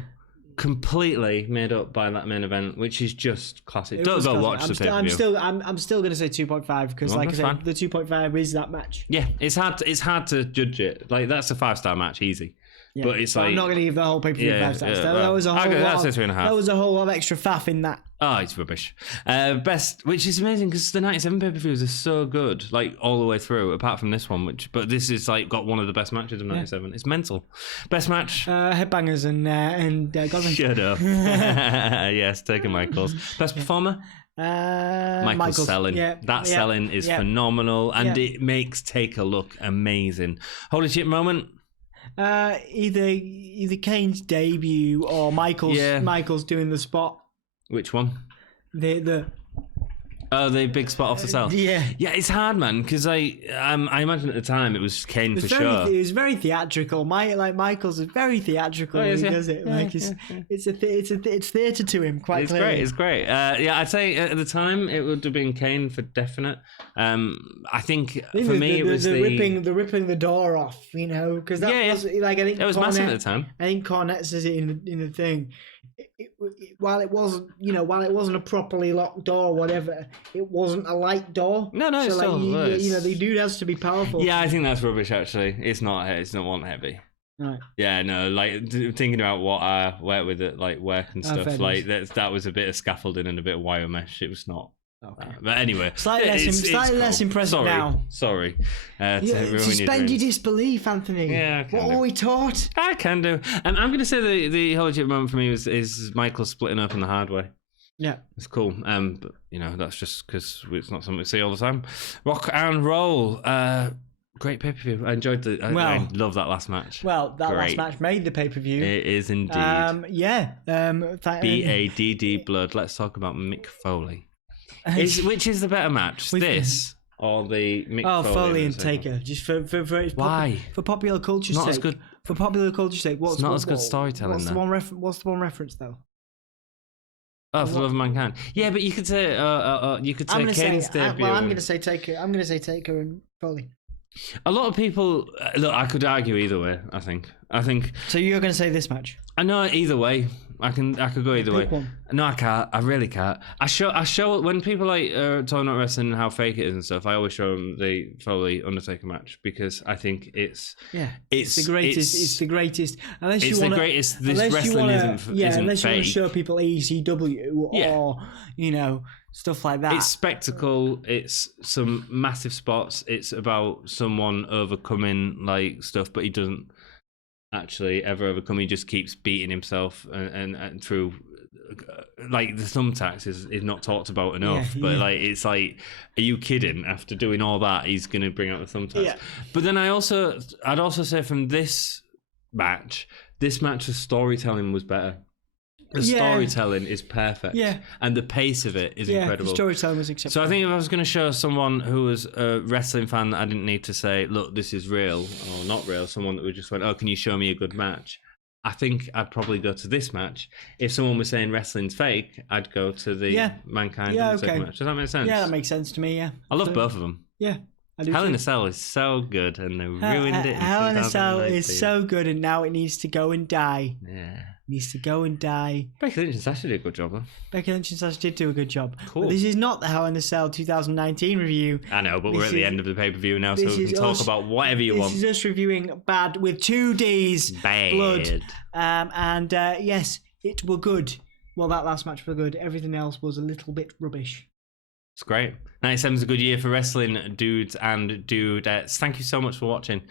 Completely made up by that main event, which is just classic. Don't go watch the pay-per-view. I'm still going to say 2.5 because, like I said, the 2.5 is that match. Yeah, it's hard to judge it. That's a 5-star match, easy. Yeah. But it's I'm not going to give the whole pay-per-view 5 stars. That was a whole lot. That was a whole lot of extra faff in that. Oh, it's rubbish. Best, which is amazing because the 97 pay-per-views are so good, all the way through, apart from this one, but this is got one of the best matches of 97. Yeah. It's mental. Best match? Headbangers and Godwins. Shut up. Yes, Taker Michaels. Best performer? Michael's selling. That selling is phenomenal, and it makes Taker look amazing. Holy shit moment? Either Kane's debut or Michael's doing the spot. Which one? The Oh, the big spot off the cell. Yeah. Yeah, it's hard, man, because I imagine at the time it was Kane for sure. It was very theatrical. Michael's is very theatrical when he does it. It's theatre to him, quite clearly. It's great. I'd say at the time it would have been Kane for definite. I think for me it was ripping the door off, because that was like, I think it was Cornette, massive at the time. I think Cornette says it in the thing. While it wasn't a properly locked door or whatever, it wasn't a light door. No, so still, the dude has to be powerful. Yeah, I think that's rubbish. Actually, it's not one heavy. Right. Yeah, no, like thinking about what I work with at like work and stuff, like that was a bit of scaffolding and a bit of wire mesh. It was not. Okay. But anyway, slightly less impressive now. Sorry. Suspend your disbelief, Anthony. Yeah, what were we taught? I can do. I'm going to say the whole legit moment for me is Michael splitting up in the hard way. Yeah, it's cool. But that's just because it's not something we see all the time. Rock and roll. Great pay-per-view. I enjoyed I love that last match. Well, last match made the pay-per-view. It is indeed. BADD blood. Let's talk about Mick Foley. Which is the better match? This or the Mick Foley and Taker? Just for why? For popular culture's sake. Not as good. For popular culture's sake. It's not as good storytelling. What's the one reference though? Oh, for the love of mankind. Yeah, but you could say Kane's debut. I'm going to say Taker. I'm going to say Taker and Foley. A lot of people look. I could argue either way. I think. So you're going to say this match? I know either way. I could go either way. One. No, I can't. I really can't. I show when people like talking about wrestling and how fake it is and stuff. I always show them the Foley Undertaker match because I think it's the greatest. It's the greatest. Unless it's you wanna, the greatest. This wrestling isn't unless fake. You want to show people ECW or stuff like that. It's spectacle. It's some massive spots. It's about someone overcoming like stuff, but he doesn't actually ever overcome. He just keeps beating himself and through like the thumbtacks is not talked about enough. But like it's like, are you kidding? After doing all that, he's gonna bring out the thumbtacks. But then I'd also say from this match's storytelling was better. The storytelling is perfect. Yeah. And the pace of it is incredible. The storytelling was exceptional. So I think if I was going to show someone who was a wrestling fan that I didn't need to say, look, this is real or not real, someone that would just went, oh, can you show me a good match? I think I'd probably go to this match. If someone was saying wrestling's fake, I'd go to the Mankind match. Does that make sense? Yeah, that makes sense to me, yeah. I love both of them. Yeah. Hell in a Cell is so good and they ruined it. Hell in a Cell is so good and now it needs to go and die. Yeah. Needs to go and die. Becky Lynch and Sasha did a good job, though. Becky Lynch and Sasha did do a good job. Cool. But this is not the Hell in a Cell 2019 review. I know, but we're at the end of the pay-per-view now, so we can talk about whatever you want. This is us reviewing Bad with 2 Ds. Bad. Blood. Yes, it were good. Well, that last match was good. Everything else was a little bit rubbish. It's great. 97 is a good year for wrestling dudes and dudettes. Thank you so much for watching.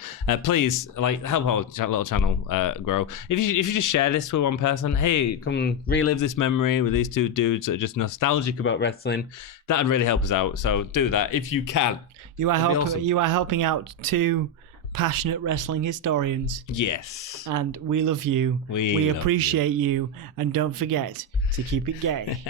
Please, help our little channel grow. If you just share this with one person, hey, come relive this memory with these two dudes that are just nostalgic about wrestling. That'd really help us out. So do that if you can. You are helping out 2 passionate wrestling historians. Yes. And we love you. We appreciate you. And don't forget to keep it gay.